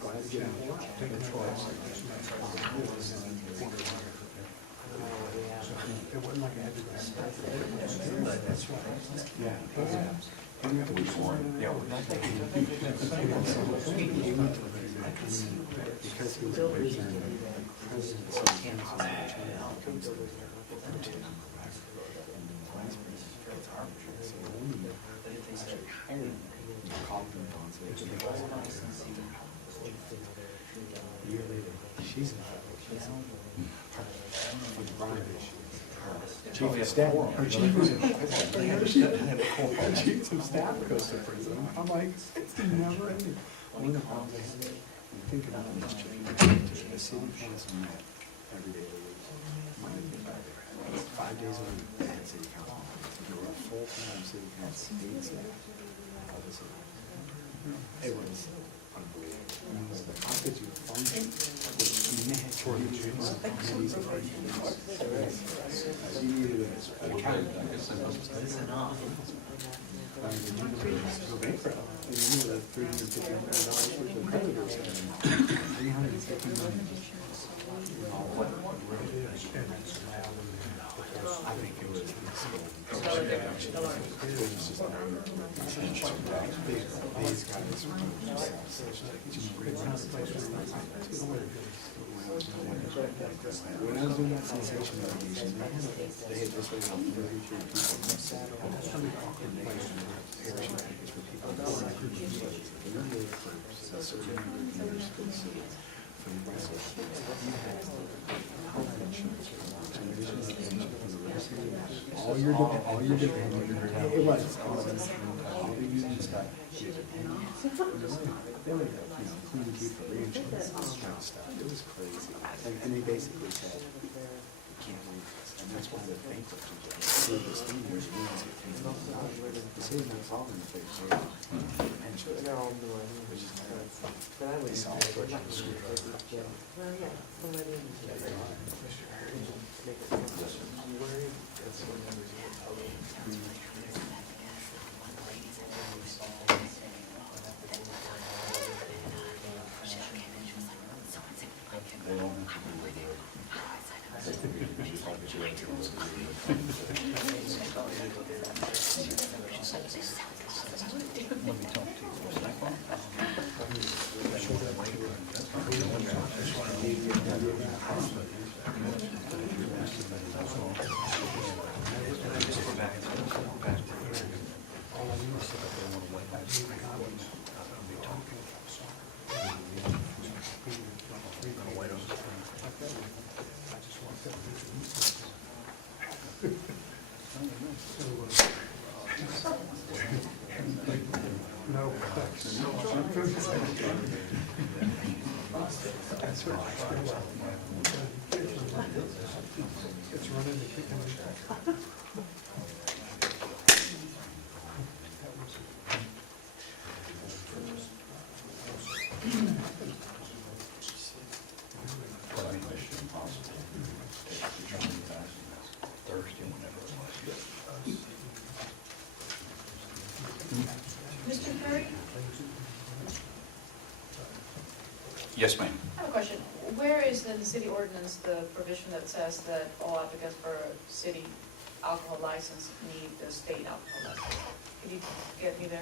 Glad to get out. It wasn't like I had to go. That's right. Yeah. And you have to be sworn. Yeah. Because he was a president of the president of the comes to the vice president. It's arbitrary. So the woman actually hired Kaufman on so they can make all the licensing. A year later, she's in trouble. She's for the bribe issue. Chief of staff, her chief of staff goes to prison. I'm like, it's never ending. One of the problems I have, think about this change. The city council met every day of the week. 5 days a week, they had city council. There were a full-time city council, 8 staff of the city. It was unbelievable. How could you function with committees and committees and committees? You needed a cabinet. It's enough. I mean, the universities go bankrupt. And you knew that $350 million worth of creditors had $350 million. When I was doing that sensation medication, they had this way out there. Parachute package for people. All you're doing, it was. All the unions got, they were, cleaning teeth for reinsurance, all kind of stuff. It was crazy. And they basically said, you can't leave this. And that's why the bankruptcy judge said this thing where the unions get paid. The city's not solving the fix. They're all new. Which is kind of, they solve it. Mr. Curry, Yes, ma'am. I have a question. Where is in the city ordinance the provision that says that all applicants for a city alcohol license need the state alcohol license? Could you get me there?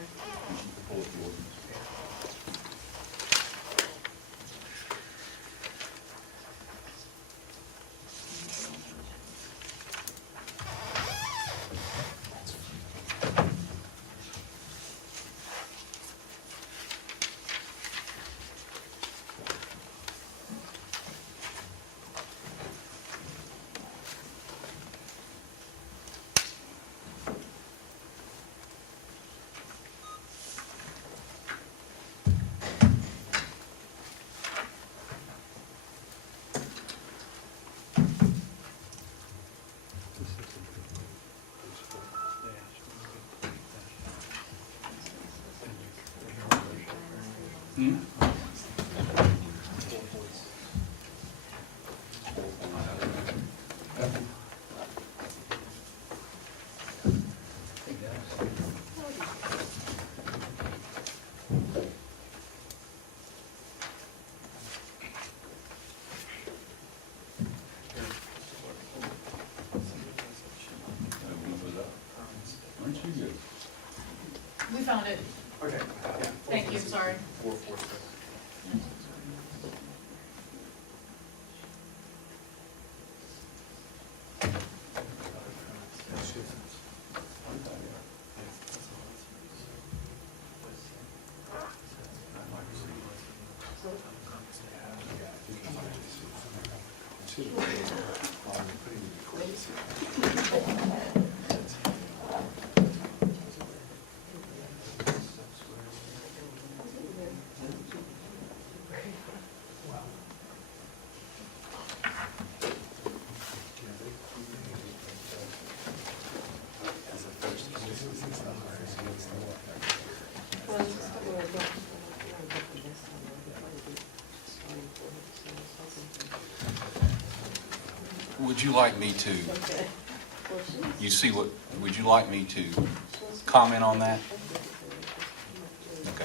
We found it. Okay. Thank you, sorry. Would you like me to, you see what, would you like me to comment on that? Okay.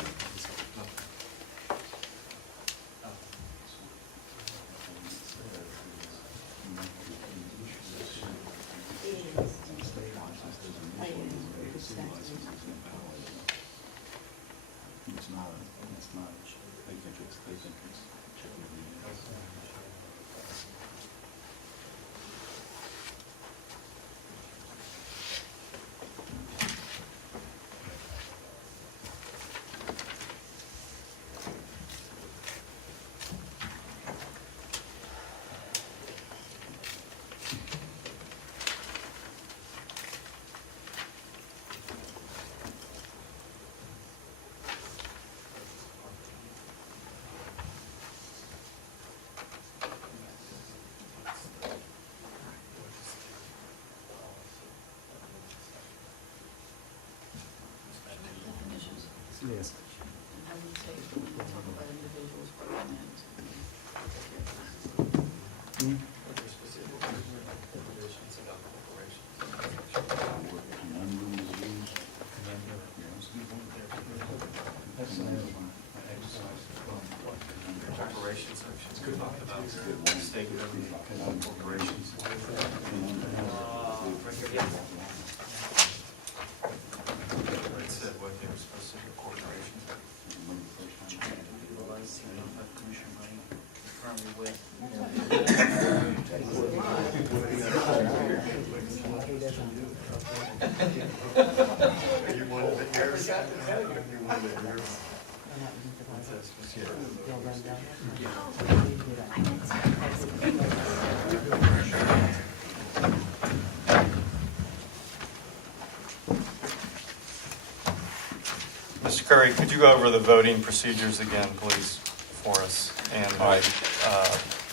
Mr. Curry, could you go over the voting procedures again, please, for us? And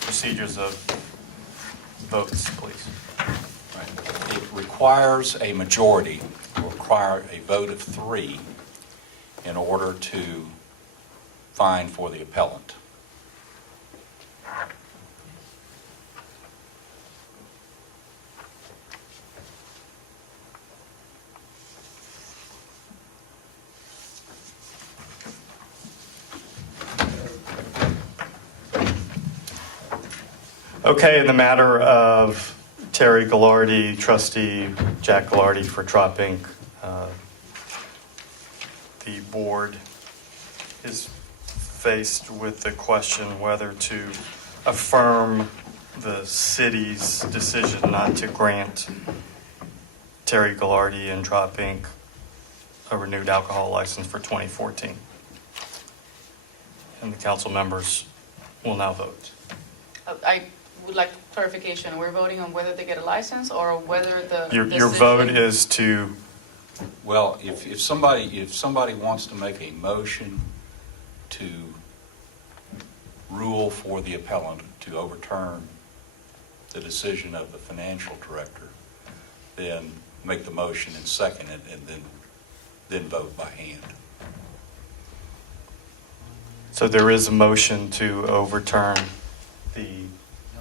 procedures of votes, please. Right. It requires a majority, it will require a vote of 3 in order to fine for the appellant. Okay, in the matter of Terry Ghilardi, trustee Jack Ghilardi for Trop Inc., the board is faced with the question whether to affirm the city's decision not to grant Terry Ghilardi and Trop Inc. a renewed alcohol license for 2014. And the council members will now vote. I would like clarification. We're voting on whether they get a license or whether the Your vote is to, Well, if somebody wants to make a motion to rule for the appellant to overturn the decision of the financial director, then make the motion and second it, and then vote by hand. so there is a motion to overturn the,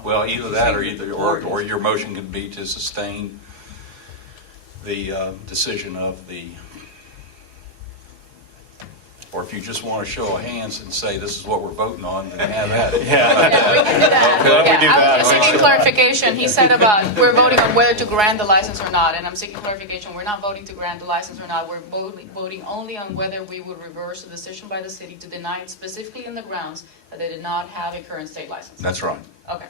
Well, either that or your motion could be to sustain the decision of the, or if you just want to show of hands and say this is what we're voting on, then have at it. Yeah, we can do that. Okay, we do Yeah, I that. was just seeking clarification. He said about we're voting on whether to grant the license or not, and I'm seeking clarification. We're not voting to grant the license or not. We're voting only on whether we would reverse the decision by the city to deny it specifically in the grounds that they did not have a current state license. That's right. Okay.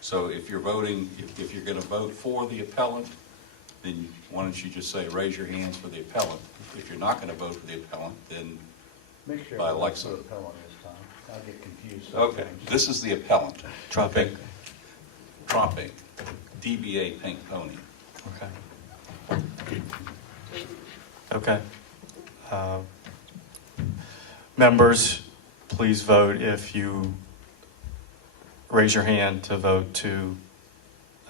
So if you're voting, if you're going to vote for the appellant, then why don't you just say, raise your hands for the appellant. If you're not going to vote for the appellant, then Make sure By I Alexa. vote for appellant this time. I get confused Okay, sometimes. this is the appellant. Trop Inc. Trop Inc. DBA Pink Pony. Okay. Okay. Members, please vote if you raise your hand to vote to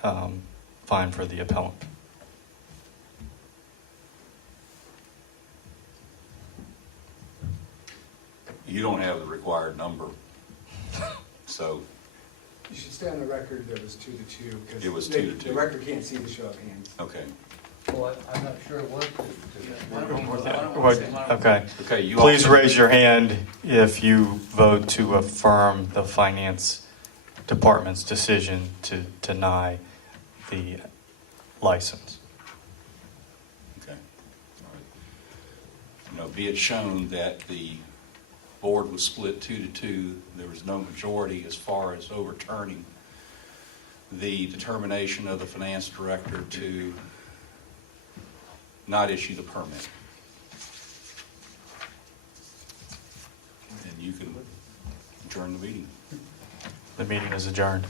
fine for the appellant. You don't have the required number, so You should stay on the record that it was 2-2, because It was 2-2. the record can't see the show of hands. okay. Well, I'm not sure what Okay. Okay, you Please also- raise your hand if you vote to affirm the finance department's decision to deny the license. Okay. All right. Be it shown that the board was split 2-2. There was no majority as far as overturning the determination of the finance director to not issue the permit. And you can adjourn the meeting. The meeting is adjourned.